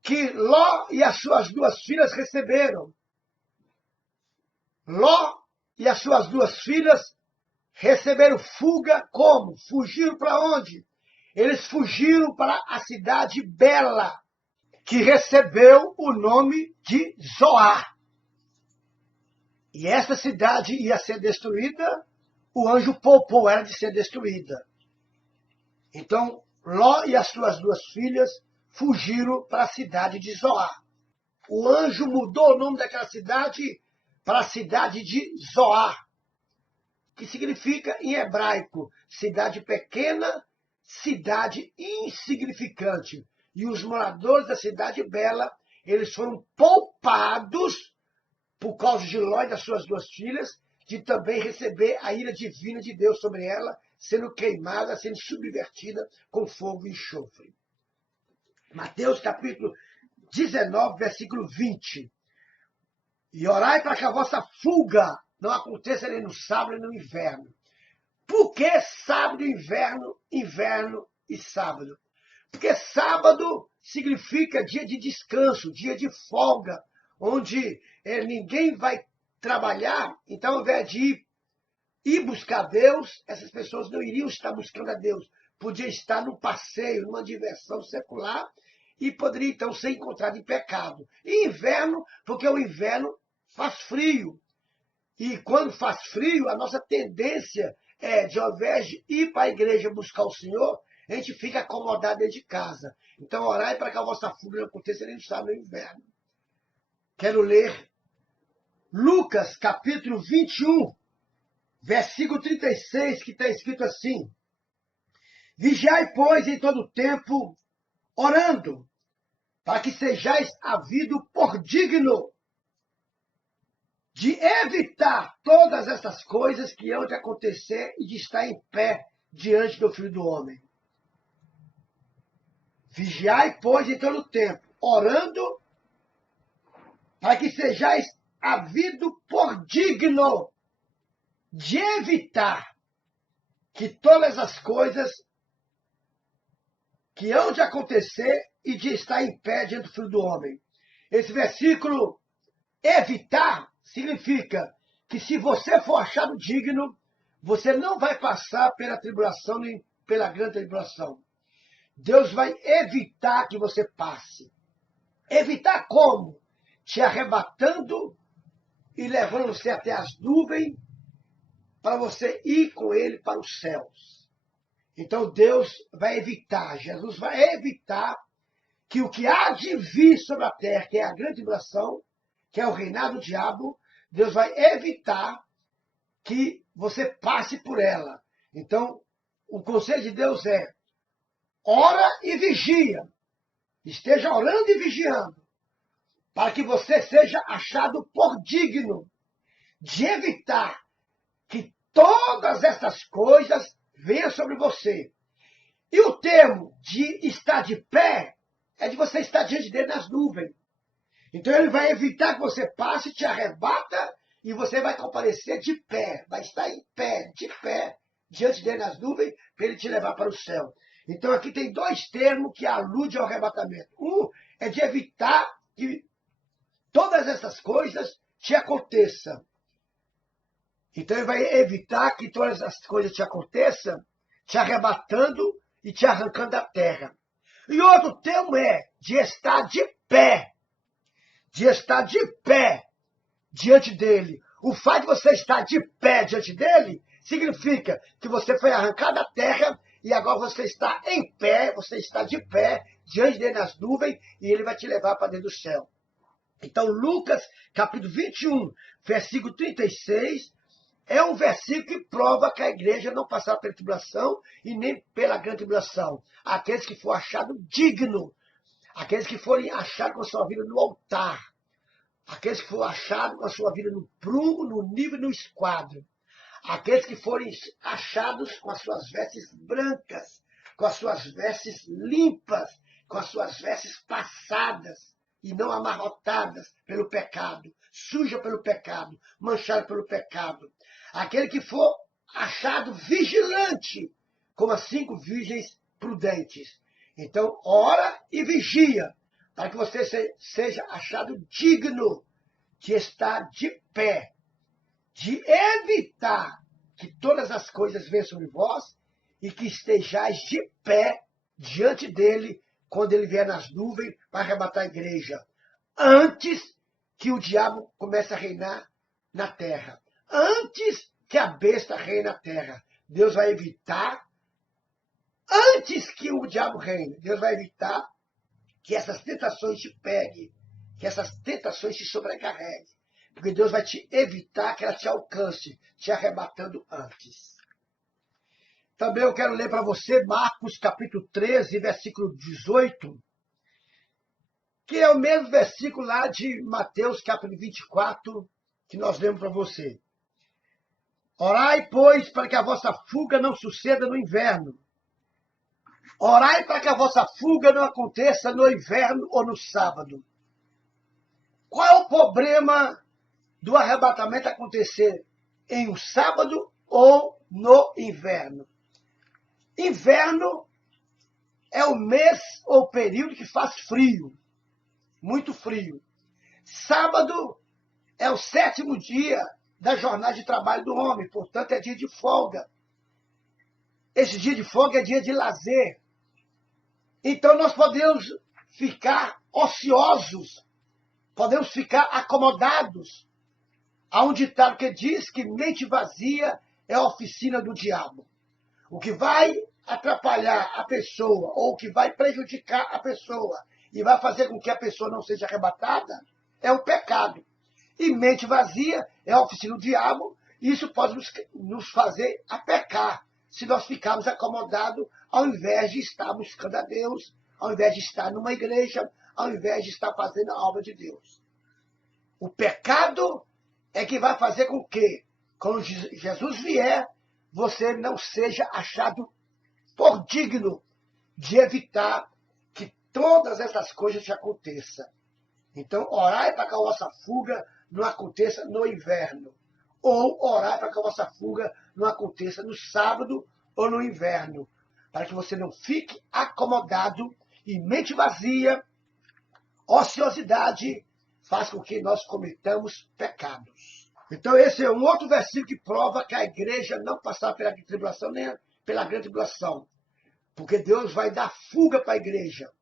que Ló e as suas duas filhas receberam. Ló e as suas duas filhas receberam fuga como? Fugiram para onde? Eles fugiram para a cidade Bela, que recebeu o nome de Zoar. E essa cidade ia ser destruída, o anjo poupou ela de ser destruída. Então, Ló e as suas duas filhas fugiram para a cidade de Zoar. O anjo mudou o nome daquela cidade para a cidade de Zoar, que significa, em hebraico, cidade pequena, cidade insignificante. E os moradores da cidade Bela, eles foram poupados, por causa de Ló e das suas duas filhas, de também receber a ira divina de Deus sobre ela, sendo queimada, sendo subvertida com fogo e enxofre. Mateus capítulo 19, versículo 20. E orai para que a vossa fuga não aconteça nem no sábado nem no inverno. Por que sábado e inverno, inverno e sábado? Porque sábado significa dia de descanso, dia de folga, onde ninguém vai trabalhar. Então, ao invés de ir buscar Deus, essas pessoas não iriam estar buscando a Deus. Podia estar num passeio, numa diversão secular, e poderia, então, ser encontrado em pecado. E inverno, porque o inverno faz frio. E quando faz frio, a nossa tendência é, de ao invés de ir para a igreja buscar o Senhor, a gente fica acomodado dentro de casa. Então, orai para que a vossa fuga não aconteça nem no sábado nem no inverno. Quero ler Lucas, capítulo 21, versículo 36, que está escrito assim: Vigiai, pois, em todo tempo, orando, para que sejais havido por digno de evitar todas essas coisas que hão de acontecer e de estar em pé diante do Filho do Homem. Vigiai, pois, em todo tempo, orando, para que sejais havido por digno de evitar que todas as coisas que hão de acontecer e de estar em pé diante do Filho do Homem. Esse versículo, evitar, significa que se você for achado digno, você não vai passar pela tribulação nem pela grande tribulação. Deus vai evitar que você passe. Evitar como? Te arrebatando e levando você até as nuvens para você ir com ele para os céus. Então Deus vai evitar, Jesus vai evitar que o que há de vir sobre a terra, que é a grande tribulação, que é o reinado do diabo, Deus vai evitar que você passe por ela. Então, o conselho de Deus é: ora e vigia. Esteja orando e vigiando, para que você seja achado por digno de evitar que todas essas coisas venham sobre você. E o termo de estar de pé é de você estar diante dele nas nuvens. Então ele vai evitar que você passe, te arrebata, e você vai comparecer de pé, vai estar em pé, de pé, diante dele nas nuvens, para ele te levar para o céu. Então aqui tem dois termos que aludem ao arrebatamento. Um é de evitar que todas essas coisas te aconteçam. Então ele vai evitar que todas as coisas te aconteçam, te arrebatando e te arrancando da terra. E outro termo é de estar de pé. De estar de pé diante dele. O fato de você estar de pé diante dele significa que você foi arrancado da terra e agora você está em pé, você está de pé diante dele nas nuvens e ele vai te levar para dentro do céu. Então, Lucas, capítulo 21, versículo 36, é um versículo que prova que a igreja não passará pela tribulação e nem pela grande tribulação. Aqueles que for achado digno, aqueles que forem achados com a sua vida no altar, aqueles que forem achados com a sua vida no prumo, no nível e no esquadro, aqueles que forem achados com as suas vestes brancas, com as suas vestes limpas, com as suas vestes passadas, e não amarrotadas pelo pecado, suja pelo pecado, manchada pelo pecado. Aquele que for achado vigilante, como as 5 virgens prudentes. Então, ora e vigia, para que você seja achado digno de estar de pé, de evitar que todas as coisas venham sobre vós e que estejais de pé diante dele quando ele vier nas nuvens para arrebatar a igreja, antes que o diabo comece a reinar na terra, antes que a besta reine na terra. Deus vai evitar, antes que o diabo reine, Deus vai evitar que essas tentações te peguem, que essas tentações te sobrecarreguem. Porque Deus vai te evitar que ela te alcance, te arrebatando antes. Também eu quero ler para você Marcos capítulo 13, versículo 18, que é o mesmo versículo lá de Mateus capítulo 24, que nós lemos para você. Orai, pois, para que a vossa fuga não suceda no inverno. Orai para que a vossa fuga não aconteça no inverno ou no sábado. Qual é o problema do arrebatamento acontecer em um sábado ou no inverno? Inverno é o mês ou período que faz frio, muito frio. Sábado é o 7º dia da jornada de trabalho do homem, portanto é dia de folga. Esse dia de folga é dia de lazer. Então nós podemos ficar ociosos, podemos ficar acomodados. Há um ditado que diz que mente vazia é a oficina do diabo. O que vai atrapalhar a pessoa ou o que vai prejudicar a pessoa e vai fazer com que a pessoa não seja arrebatada é o pecado. E mente vazia é a oficina do diabo, e isso pode nos fazer a pecar, se nós ficarmos acomodados ao invés de estar buscando a Deus, ao invés de estar numa igreja, ao invés de estar fazendo a obra de Deus. O pecado é que vai fazer com que, quando Jesus vier, você não seja achado por digno de evitar que todas essas coisas te aconteçam. Então, orai para que a vossa fuga não aconteça no inverno. Ou orai para que a vossa fuga não aconteça no sábado ou no inverno. Para que você não fique acomodado e mente vazia, ociosidade, faz com que nós cometamos pecados. Então, esse é um outro versículo que prova que a igreja não passará pela tribulação, nem pela grande tribulação. Porque Deus vai dar fuga para a igreja.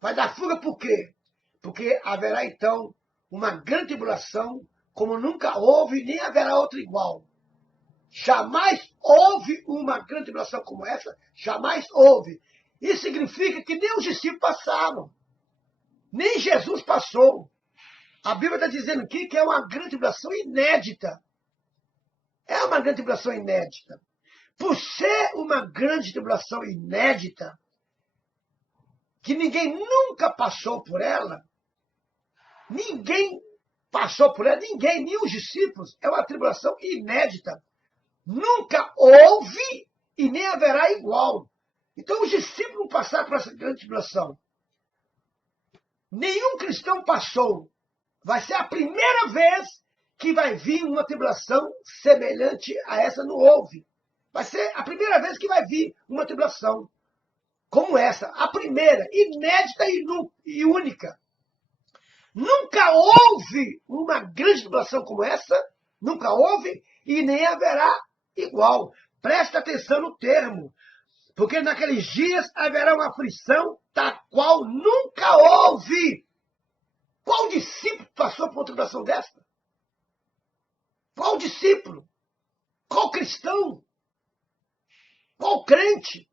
Vai dar fuga por quê? Porque haverá, então, uma grande tribulação, como nunca houve, nem haverá outra igual. Jamais houve uma grande tribulação como essa, jamais houve. Isso significa que nem os discípulos passaram. Nem Jesus passou. A Bíblia está dizendo aqui que é uma grande tribulação inédita. É uma grande tribulação inédita. Por ser uma grande tribulação inédita, que ninguém nunca passou por ela, ninguém, nem os discípulos, é uma tribulação inédita. Nunca houve e nem haverá igual. Então os discípulos não passaram por essa grande tribulação. Nenhum cristão passou. Vai ser a primeira vez que vai vir uma tribulação semelhante a essa, não houve. Vai ser a primeira vez que vai vir uma tribulação como essa. A primeira, inédita e única. Nunca houve uma grande tribulação como essa, nunca houve e nem haverá igual. Presta atenção no termo, porque naqueles dias haverá uma aflição da qual nunca houve. Qual discípulo passou por uma tribulação dessa? Qual discípulo? Qual cristão? Qual crente?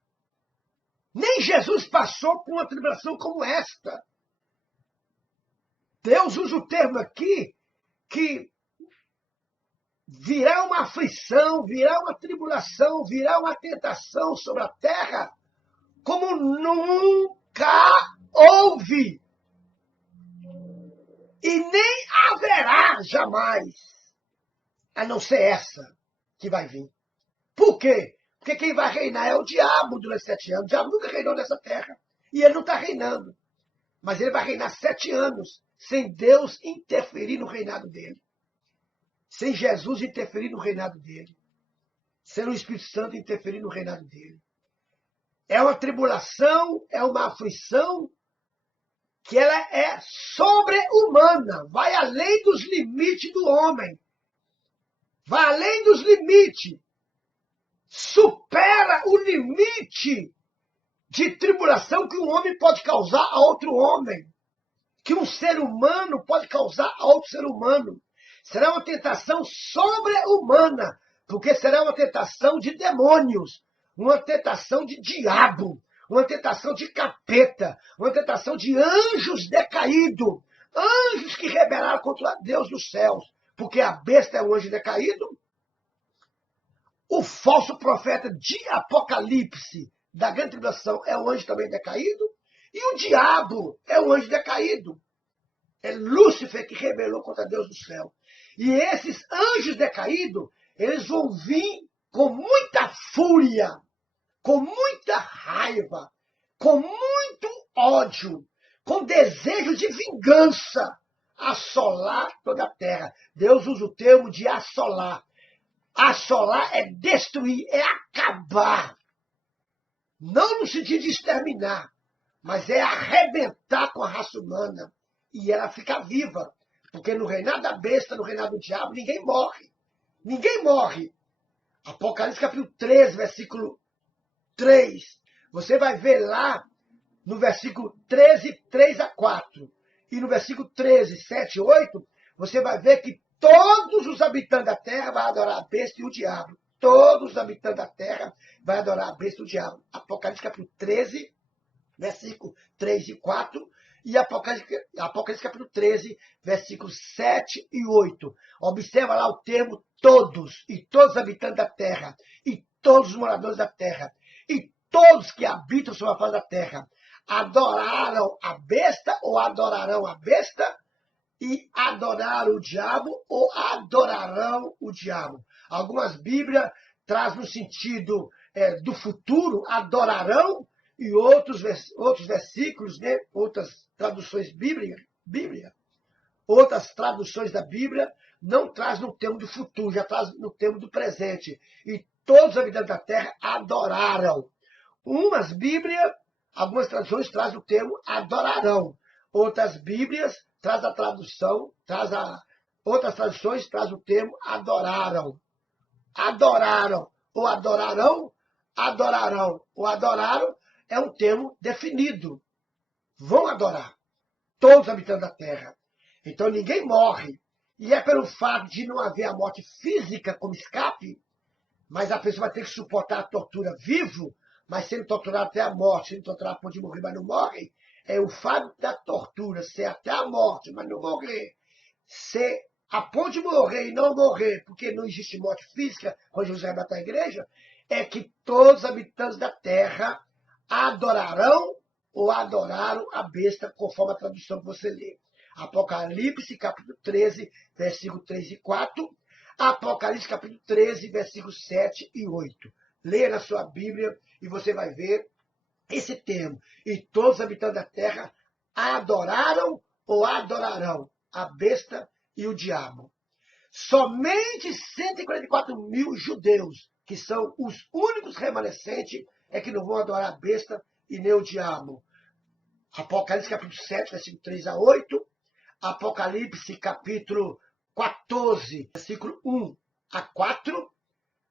Nem Jesus passou por uma tribulação como esta. Deus usa o termo aqui que virá uma aflição, virá uma tribulação, virá uma tentação sobre a terra como nunca houve. E nem haverá jamais, a não ser essa que vai vir. Por quê? Porque quem vai reinar é o diabo durante 7 anos. O diabo nunca reinou nessa terra. E ele não está reinando. Mas ele vai reinar 7 anos, sem Deus interferir no reinado dele. Sem Jesus interferir no reinado dele. Sem o Espírito Santo interferir no reinado dele. É uma tribulação, é uma aflição que ela é sobre-humana, vai além dos limites do homem. Vai além dos limites. Supera o limite de tribulação que um homem pode causar a outro homem. Que um ser humano pode causar a outro ser humano. Será uma tentação sobre-humana, porque será uma tentação de demônios, uma tentação de diabo, uma tentação de capeta, uma tentação de anjos decaídos, anjos que rebelaram contra Deus dos céus, porque a besta é um anjo decaído, o falso profeta de Apocalipse da grande tribulação é um anjo também decaído, e o diabo é um anjo decaído. É Lúcifer que rebelou contra Deus do céu. E esses anjos decaídos, eles vão vir com muita fúria, com muita raiva, com muito ódio, com desejo de vingança, assolar toda a terra. Deus usa o termo de assolar. Assolar é destruir, é acabar. Não no sentido de exterminar, mas é arrebentar com a raça humana. E ela fica viva. Porque no reinado da besta, no reinado do diabo, ninguém morre. Ninguém morre. Apocalipse capítulo 13, versículo 3. Você vai ver lá no versículo 13, 3 a 4. E no versículo 13, 7 e 8, você vai ver que todos os habitantes da terra vão adorar a besta e o diabo. Todos os habitantes da terra vão adorar a besta e o diabo. Apocalipse capítulo 13, versículo 3 e 4. E Apocalipse capítulo 13, versículos 7 e 8. Observa lá o termo todos, e todos os habitantes da terra, e todos os moradores da terra, e todos que habitam sobre a face da terra, adoraram a besta ou adorarão a besta, e adoraram o diabo ou adorarão o diabo. Algumas Bíblias trazem no sentido do futuro, adorarão, e outros versículos, né? Outras traduções Bíblia, outras traduções da Bíblia não traz no termo do futuro, já traz no termo do presente. E todos os habitantes da terra adoraram. Umas Bíblias, algumas traduções trazem o termo adorarão. Outras Bíblias traz a tradução, outras traduções trazem o termo adoraram. Adoraram ou adorarão, adorarão ou adoraram é um termo definido. Vão adorar. Todos os habitantes da terra. Então ninguém morre. E é pelo fato de não haver a morte física como escape, mas a pessoa vai ter que suportar a tortura vivo, mas sendo torturado até a morte, sendo torturado a ponto de morrer, mas não morre. É o fato da tortura ser até a morte, mas não morrer. Ser a ponto de morrer e não morrer, porque não existe morte física, quando Jesus arrebatar a igreja, é que todos os habitantes da terra adorarão ou adoraram a besta, conforme a tradução que você lê. Apocalipse, capítulo 13, versículo 3 e 4. Apocalipse, capítulo 13, versículos 7 e 8. Leia na sua Bíblia e você vai ver esse termo. E todos os habitantes da terra adoraram ou adorarão a besta e o diabo. Somente 144 mil judeus, que são os únicos remanescentes, é que não vão adorar a besta e nem o diabo. Apocalipse capítulo 7, versículo 3 a 8. Apocalipse capítulo 14, versículo 1 a 4.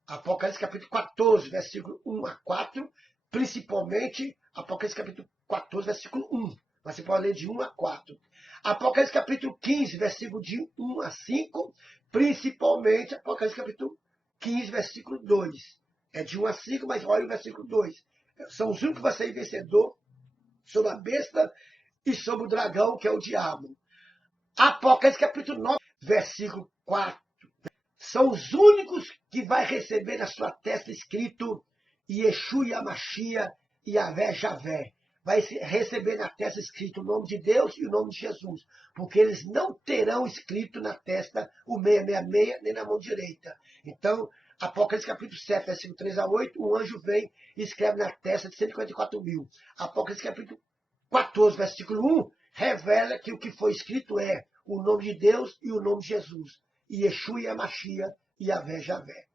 Apocalipse capítulo 14, versículo 1 a 4. Principalmente Apocalipse capítulo 14, versículo 1. Mas você pode ler de 1 a 4. Apocalipse capítulo 15, versículo de 1 a 5. Principalmente Apocalipse capítulo 15, versículo 2. É de 1 a 5, mas olha o versículo 2. São os únicos que vão sair vencedor sobre a besta e sobre o dragão, que é o diabo. Apocalipse capítulo 9, versículo 4. São os únicos que vai receber na sua testa escrito Yeshua Yamashia Yahvé Javé. Vai receber na testa escrito o nome de Deus e o nome de Jesus. Porque eles não terão escrito na testa o 666 nem na mão direita. Então, Apocalipse capítulo 7, versículo 3 a 8, um anjo vem e escreve na testa de 144 mil. Apocalipse capítulo 14, versículo 1, revela que o que foi escrito é o nome de Deus e o nome de Jesus. E Yeshua e Amashia e Yahvé Javé.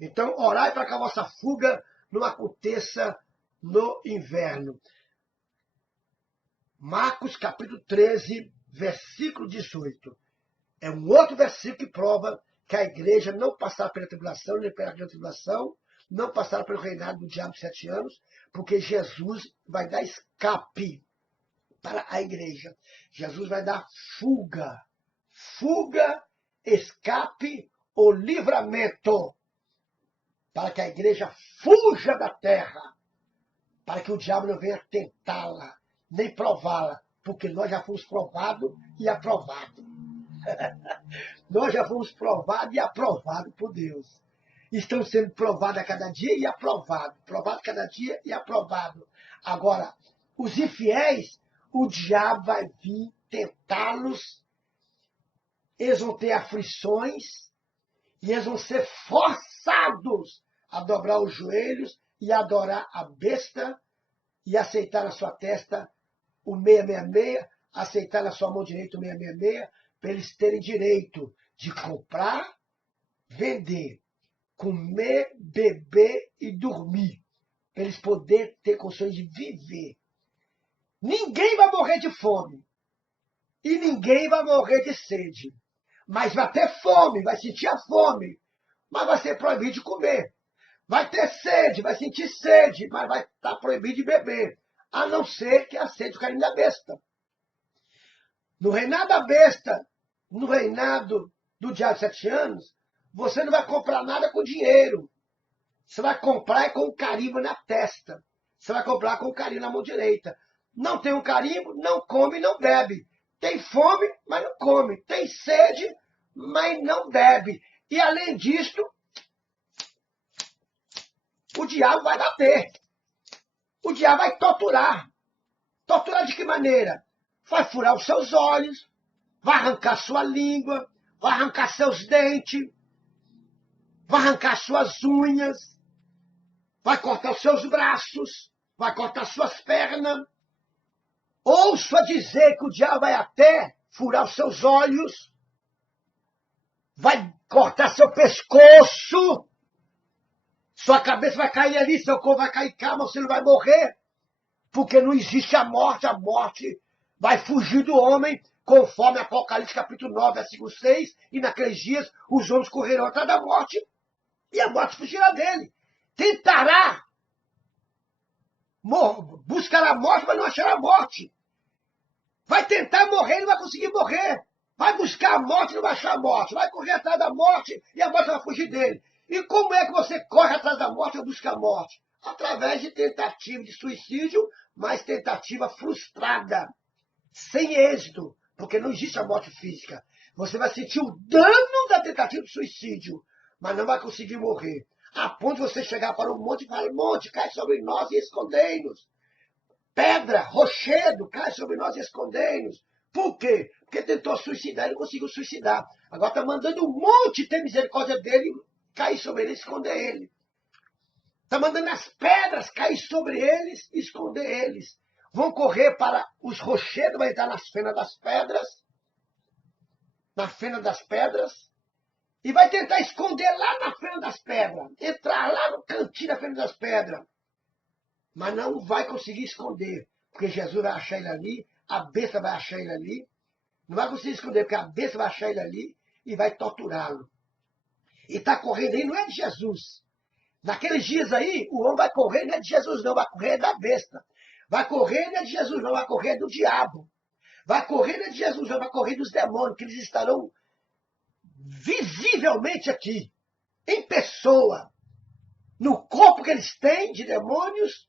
Então, orai para que a vossa fuga não aconteça no inverno. Marcos capítulo 13, versículo 18. É um outro versículo que prova que a igreja não passará pela tribulação, nem pela grande tribulação, não passará pelo reinado do diabo de 7 anos, porque Jesus vai dar escape para a igreja. Jesus vai dar fuga. Fuga, escape ou livramento. Para que a igreja fuja da terra. Para que o diabo não venha tentá-la, nem prová-la. Porque nós já fomos provados e aprovados. Nós já fomos provados e aprovados por Deus. Estão sendo provados a cada dia e aprovados. Provados a cada dia e aprovados. Agora, os infiéis, o diabo vai vir tentá-los. Eles vão ter aflições. E eles vão ser forçados a dobrar os joelhos e adorar a besta e aceitar na sua testa o 666, aceitar na sua mão direita o 666, para eles terem direito de comprar, vender, comer, beber e dormir, para eles poderem ter condições de viver. Ninguém vai morrer de fome e ninguém vai morrer de sede, mas vai ter fome, vai sentir a fome, mas vai ser proibido de comer. Vai ter sede, vai sentir sede, mas vai estar proibido de beber, a não ser que aceite o carinho da besta. No reinado da besta, no reinado do diabo de 7 anos, você não vai comprar nada com dinheiro. Você vai comprar com um carimbo na testa. Você vai comprar com um carimbo na mão direita. Não tem um carimbo, não come, não bebe. Tem fome, mas não come. Tem sede, mas não bebe. E além disto, o diabo vai bater. O diabo vai torturar. Torturar de que maneira? Vai furar os seus olhos, vai arrancar sua língua, vai arrancar seus dentes, vai arrancar suas unhas, vai cortar os seus braços, vai cortar suas pernas. Ouça dizer que o diabo vai até furar os seus olhos, vai cortar seu pescoço, sua cabeça vai cair ali, seu corpo vai cair cá, mas você não vai morrer, porque não existe a morte vai fugir do homem, conforme Apocalipse capítulo 9, versículo 6, e naqueles dias os homens correrão atrás da morte, e a morte fugirá dele. Tentará, buscará a morte, mas não achará a morte. Vai tentar morrer e não vai conseguir morrer. Vai buscar a morte e não vai achar a morte. Vai correr atrás da morte e a morte vai fugir dele. E como é que você corre atrás da morte ou busca a morte? Através de tentativa de suicídio, mas tentativa frustrada, sem êxito, porque não existe a morte física. Você vai sentir o dano da tentativa de suicídio, mas não vai conseguir morrer. A ponto de você chegar para o monte e falar: monte, cai sobre nós e escondei-nos. Pedra, rochedo, cai sobre nós e escondei-nos. Por quê? Porque tentou suicidar e não conseguiu suicidar. Agora está mandando um monte ter misericórdia dele, cair sobre ele e esconder ele. Está mandando as pedras cair sobre eles e esconder eles. Vão correr para os rochedos, vai entrar nas fenas das pedras. Na fena das pedras. E vai tentar esconder lá na fena das pedras. Entrar lá no cantinho da fena das pedras. Mas não vai conseguir esconder. Porque Jesus vai achar ele ali. A besta vai achar ele ali. Não vai conseguir esconder, porque a besta vai achar ele ali e vai torturá-lo. E está correndo aí, não é de Jesus. Naqueles dias aí, o homem vai correr, não é de Jesus não, vai correr da besta. Vai correr, não é de Jesus não, vai correr do diabo. Vai correr, não é de Jesus não, vai correr dos demônios, que eles estarão visivelmente aqui, em pessoa, no corpo que eles têm de demônios,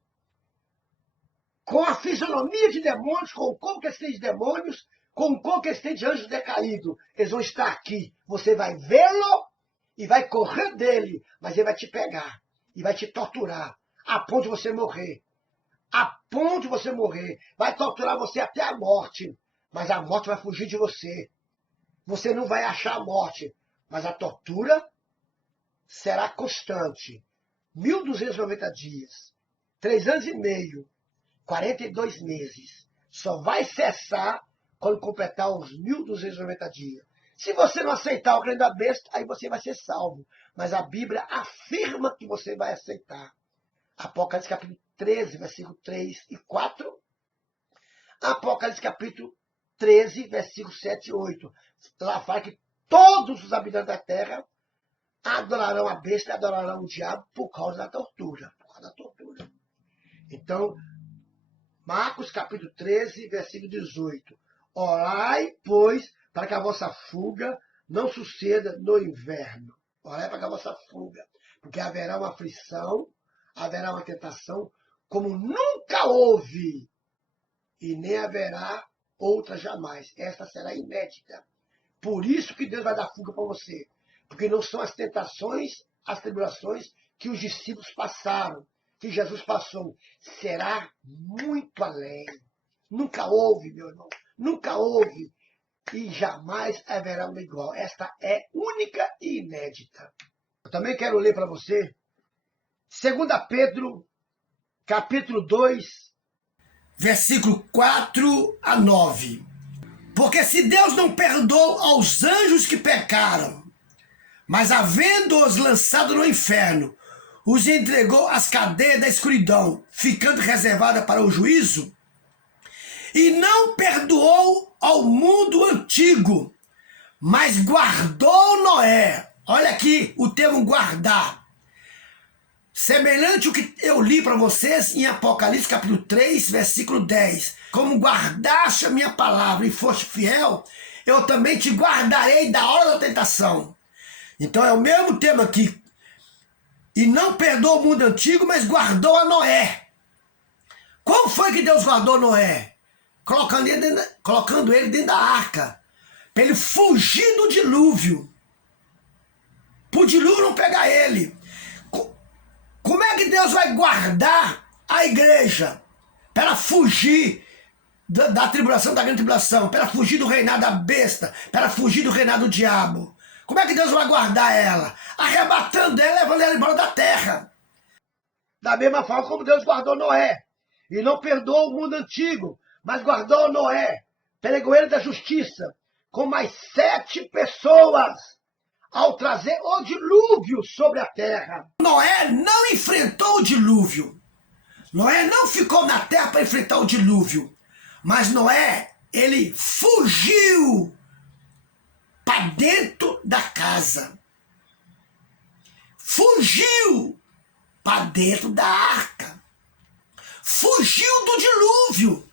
com a fisionomia de demônios, com o corpo que eles têm de demônios, com o corpo que eles têm de anjos decaídos. Eles vão estar aqui. Você vai vê-lo e vai correr dele, mas ele vai te pegar e vai te torturar, a ponto de você morrer. A ponto de você morrer. Vai torturar você até a morte, mas a morte vai fugir de você. Você não vai achar a morte, mas a tortura será constante. 1.290 dias, 3 anos e meio, 42 meses. Só vai cessar quando completar os 1290 dias. Se você não aceitar o reino da besta, aí você vai ser salvo. Mas a Bíblia afirma que você vai aceitar. Apocalipse capítulo 13, versículo 3 e 4. Apocalipse capítulo 13, versículo 7 e 8. Lá fala que todos os habitantes da terra adorarão a besta e adorarão o diabo por causa da tortura. Então, Marcos capítulo 13, versículo 18. Orai, pois, para que a vossa fuga não suceda no inverno. Orai para que a vossa fuga. Porque haverá uma aflição, haverá uma tentação, como nunca houve. E nem haverá outra jamais. Esta será inédita. Por isso que Deus vai dar fuga para você. Porque não são as tentações, as tribulações que os discípulos passaram, que Jesus passou. Será muito além. Nunca houve, meu irmão. Nunca houve. E jamais haverá uma igual. Esta é única e inédita. Eu também quero ler para você 2 Pedro, capítulo 2, versículo 4 a 9. Porque se Deus não perdoou aos anjos que pecaram, mas havendo-os lançado no inferno, os entregou às cadeias da escuridão, ficando reservada para o juízo, e não perdoou ao mundo antigo, mas guardou Noé. Olha aqui o termo guardar. Semelhante ao que eu li para vocês em Apocalipse capítulo 3, versículo 10. Como guardaste a minha palavra e foste fiel, eu também te guardarei da hora da tentação. Então é o mesmo tema aqui. E não perdoou o mundo antigo, mas guardou a Noé. Como foi que Deus guardou Noé? Colocando ele dentro da arca. Para ele fugir do dilúvio. Para o dilúvio não pegar ele. Como é que Deus vai guardar a igreja? Para ela fugir da tribulação, da grande tribulação. Para ela fugir do reinado da besta. Para ela fugir do reinado do diabo. Como é que Deus vai guardar ela? Arrebatando ela, levando ela embora da terra. Da mesma forma como Deus guardou Noé. E não perdoou o mundo antigo, mas guardou Noé, pregou ele da justiça, com mais 7 pessoas, ao trazer o dilúvio sobre a terra. Noé não enfrentou o dilúvio. Noé não ficou na terra para enfrentar o dilúvio. Mas Noé, ele fugiu para dentro da casa. Fugiu para dentro da arca. Fugiu do dilúvio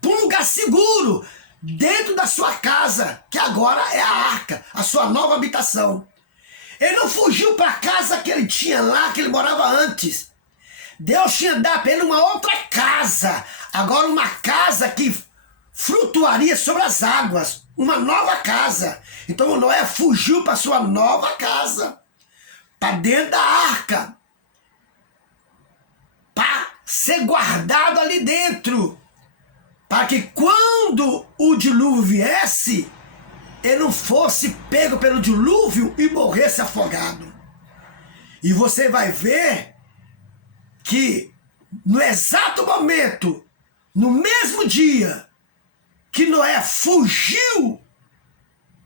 para um lugar seguro, dentro da sua casa, que agora é a arca, a sua nova habitação. Ele não fugiu para a casa que ele tinha lá, que ele morava antes. Deus tinha dado para ele uma outra casa, agora uma casa que flutuaria sobre as águas, uma nova casa. Então o Noé fugiu para sua nova casa, para dentro da arca, para ser guardado ali dentro, para que quando o dilúvio viesse, ele não fosse pego pelo dilúvio e morresse afogado. E você vai ver que no exato momento, no mesmo dia que Noé fugiu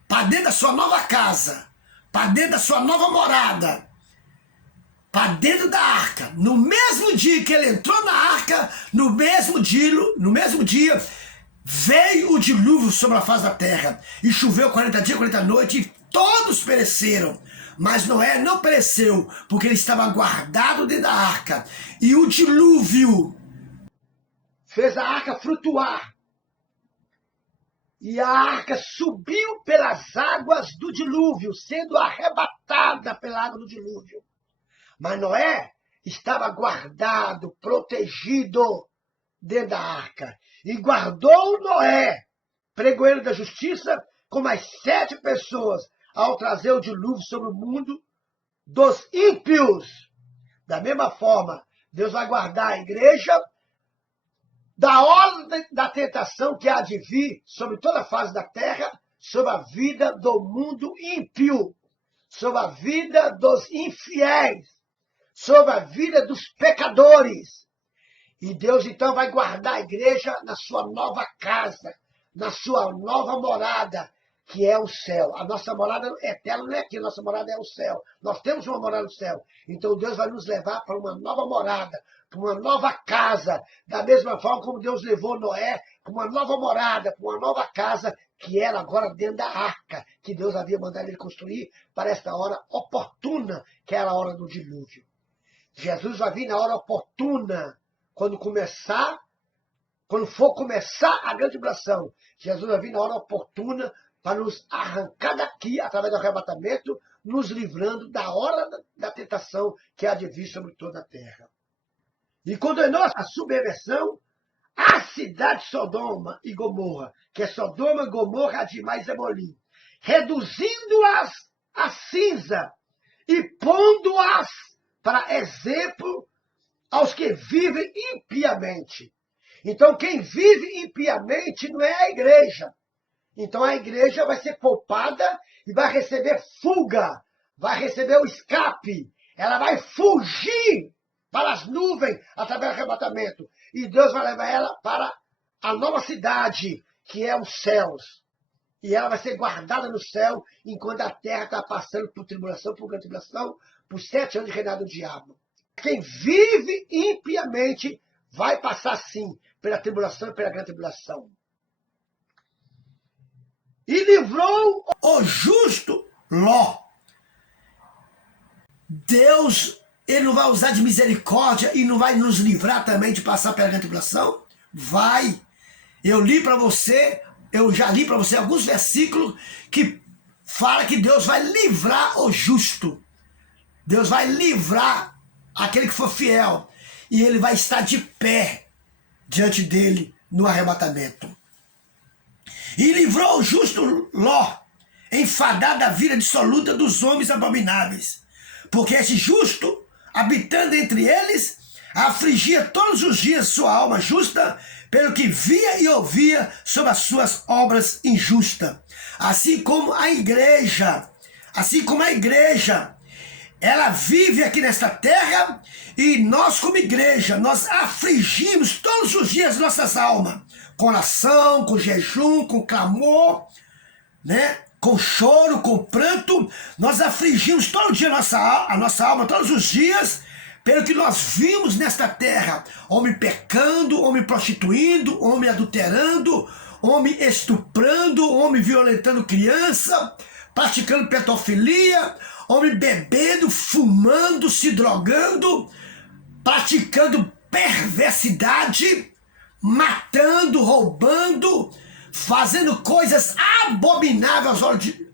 para dentro da sua nova casa, para dentro da sua nova morada, para dentro da arca, no mesmo dia que ele entrou na arca, no mesmo dia veio o dilúvio sobre a face da terra, e choveu 40 dias, 40 noites, e todos pereceram. Mas Noé não pereceu, porque ele estava guardado dentro da arca. E o dilúvio fez a arca flutuar. E a arca subiu pelas águas do dilúvio, sendo arrebatada pela água do dilúvio. Mas Noé estava guardado, protegido dentro da arca. E guardou Noé, pregou ele da justiça, com mais 7 pessoas, ao trazer o dilúvio sobre o mundo dos ímpios. Da mesma forma, Deus vai guardar a igreja da hora da tentação que há de vir sobre toda a face da terra, sobre a vida do mundo ímpio, sobre a vida dos infiéis, sobre a vida dos pecadores. E Deus então vai guardar a igreja na sua nova casa, na sua nova morada, que é o céu. A nossa morada eterna não é aqui, a nossa morada é o céu. Nós temos uma morada no céu. Então Deus vai nos levar para uma nova morada, para uma nova casa, da mesma forma como Deus levou Noé para uma nova morada, para uma nova casa, que era agora dentro da arca, que Deus havia mandado ele construir para esta hora oportuna, que era a hora do dilúvio. Jesus vai vir na hora oportuna, quando for começar a grande tribulação. Jesus vai vir na hora oportuna para nos arrancar daqui, através do arrebatamento, nos livrando da hora da tentação que há de vir sobre toda a terra. E condenou a subversão à cidade de Sodoma e Gomorra, que é Sodoma, Gomorra, Adimá e Zebolim, reduzindo-as a cinza e pondo-as para exemplo aos que vivem impiamente. Então, quem vive impiamente não é a igreja. Então, a igreja vai ser poupada e vai receber fuga, vai receber o escape. Ela vai fugir para as nuvens através do arrebatamento. E Deus vai levar ela para a nova cidade, que é os céus. E ela vai ser guardada no céu, enquanto a terra está passando por tribulação, por grande tribulação, por 7 anos de reinado do diabo. Quem vive impiamente vai passar, sim, pela tribulação e pela grande tribulação. E livrou o justo Ló. Deus, ele não vai usar de misericórdia e não vai nos livrar também de passar pela grande tribulação? Vai. Eu já li para você alguns versículos que fala que Deus vai livrar o justo. Deus vai livrar aquele que for fiel. E ele vai estar de pé diante dele no arrebatamento. E livrou o justo Ló, enfadado da vida dissoluta dos homens abomináveis. Porque esse justo, habitando entre eles, afligia todos os dias sua alma justa, pelo que via e ouvia sobre as suas obras injustas. Assim como a igreja, ela vive aqui nesta terra, e nós como igreja, nós afligimos todos os dias nossas almas, com oração, com jejum, com clamor, né? Com choro, com pranto. Nós afligimos todo dia a nossa alma, todos os dias, pelo que nós vimos nesta terra: homem pecando, homem prostituindo, homem adulterando, homem estuprando, homem violentando criança, praticando pedofilia, homem bebendo, fumando, se drogando, praticando perversidade, matando, roubando, fazendo coisas abomináveis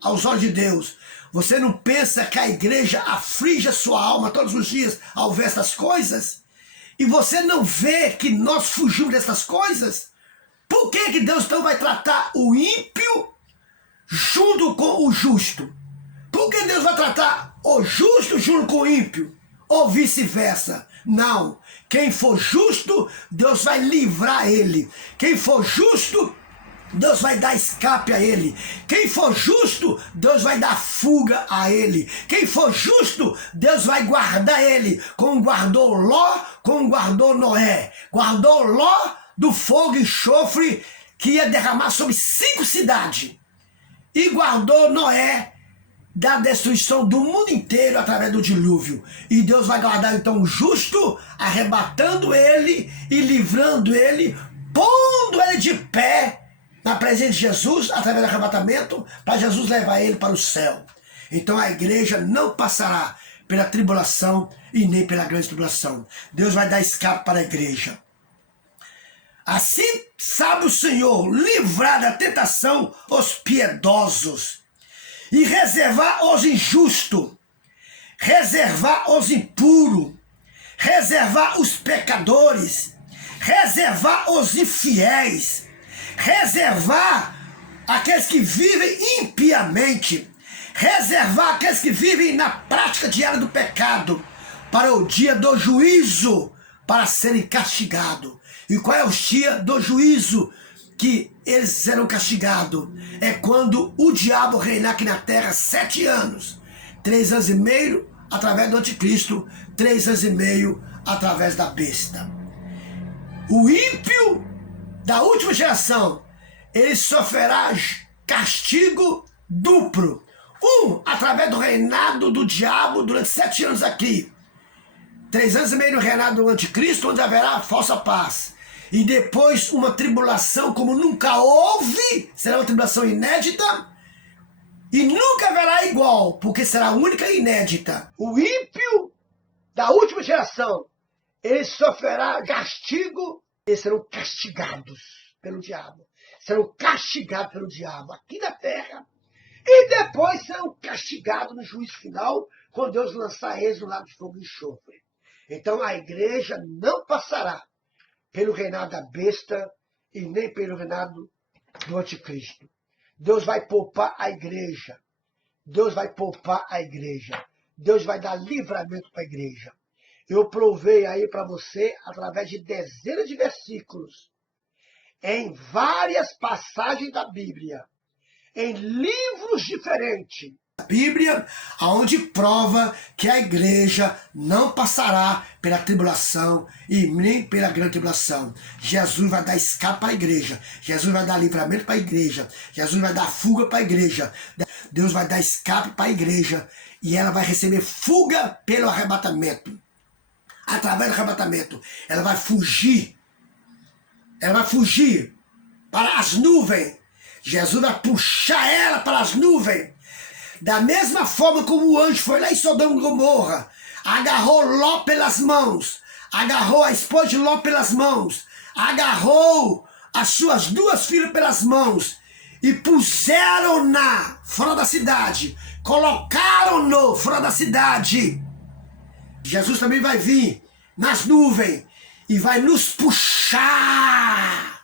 aos olhos de Deus. Você não pensa que a igreja aflige a sua alma todos os dias ao ver essas coisas? E você não vê que nós fugimos dessas coisas? Por que Deus então vai tratar o ímpio junto com o justo? Por que Deus vai tratar o justo junto com o ímpio? Ou vice-versa? Não. Quem for justo, Deus vai livrar ele. Quem for justo, Deus vai dar escape a ele. Quem for justo, Deus vai dar fuga a ele. Quem for justo, Deus vai guardar ele, como guardou Ló, como guardou Noé. Guardou Ló do fogo e enxofre que ia derramar sobre 5 cidades. E guardou Noé da destruição do mundo inteiro através do dilúvio. E Deus vai guardar então o justo, arrebatando ele e livrando ele, pondo ele de pé na presença de Jesus, através do arrebatamento, para Jesus levar ele para o céu. Então a igreja não passará pela tribulação e nem pela grande tribulação. Deus vai dar escape para a igreja. Assim sabe o Senhor livrar da tentação os piedosos e reservar os injustos, reservar os impuros, reservar os pecadores, reservar os infiéis, reservar aqueles que vivem impiamente, reservar aqueles que vivem na prática diária do pecado, para o dia do juízo, para serem castigados. E qual é o dia do juízo que eles serão castigados? É quando o diabo reinar aqui na terra 7 anos. 3 anos e meio através do anticristo, 3 anos e meio através da besta. O ímpio da última geração, ele sofrerá castigo duplo. Através do reinado do diabo durante 7 anos aqui. 3 anos e meio no reinado do anticristo, onde haverá falsa paz. E depois uma tribulação como nunca houve, será uma tribulação inédita, e nunca haverá igual, porque será única e inédita. O ímpio da última geração, ele sofrerá castigo, eles serão castigados pelo diabo. Serão castigados pelo diabo aqui na terra. E depois serão castigados no juízo final, quando Deus lançar eles no lago de fogo e enxofre. Então a igreja não passará pelo reinado da besta e nem pelo reinado do anticristo. Deus vai poupar a igreja. Deus vai poupar a igreja. Deus vai dar livramento para a igreja. Eu provei aí para você, através de dezenas de versículos, em várias passagens da Bíblia, em livros diferentes. A Bíblia, onde prova que a igreja não passará pela tribulação e nem pela grande tribulação. Jesus vai dar escape para a igreja. Jesus vai dar livramento para a igreja. Jesus vai dar fuga para a igreja. Deus vai dar escape para a igreja e ela vai receber fuga pelo arrebatamento. Através do arrebatamento, ela vai fugir. Ela vai fugir para as nuvens. Jesus vai puxar ela para as nuvens. Da mesma forma como o anjo foi lá em Sodoma e Gomorra, agarrou Ló pelas mãos, agarrou a esposa de Ló pelas mãos, agarrou as suas 2 filhas pelas mãos e puseram-na fora da cidade, colocaram-no fora da cidade. Jesus também vai vir nas nuvens e vai nos puxar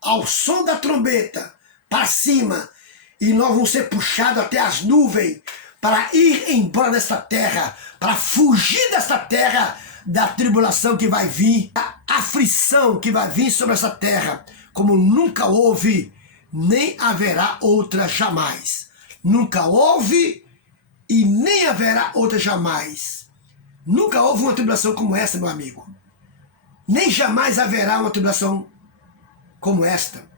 ao som da trombeta para cima, e nós vamos ser puxados até as nuvens para ir embora desta terra, para fugir desta terra, da tribulação que vai vir, da aflição que vai vir sobre essa terra, como nunca houve, nem haverá outra jamais. Nunca houve e nem haverá outra jamais. Nunca houve uma tribulação como essa, meu amigo. Nem jamais haverá uma tribulação como esta.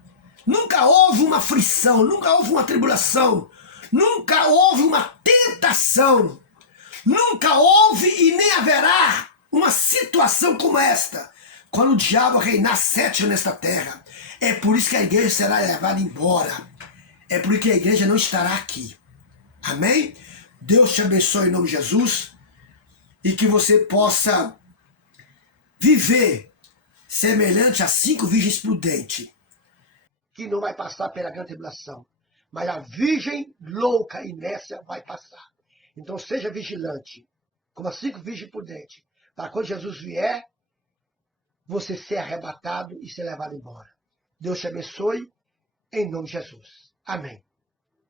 Nunca houve uma aflição, nunca houve uma tribulação, nunca houve uma tentação, nunca houve e nem haverá uma situação como esta, quando o diabo reinar 7 anos nesta terra. É por isso que a igreja será levada embora. É por isso que a igreja não estará aqui. Amém? Deus te abençoe em nome de Jesus e que você possa viver semelhante a 5 virgens prudentes, que não vai passar pela grande tribulação. Mas a virgem louca e nécia vai passar. Então seja vigilante, como as 5 virgens prudentes, para quando Jesus vier, você ser arrebatado e ser levado embora. Deus te abençoe, em nome de Jesus. Amém.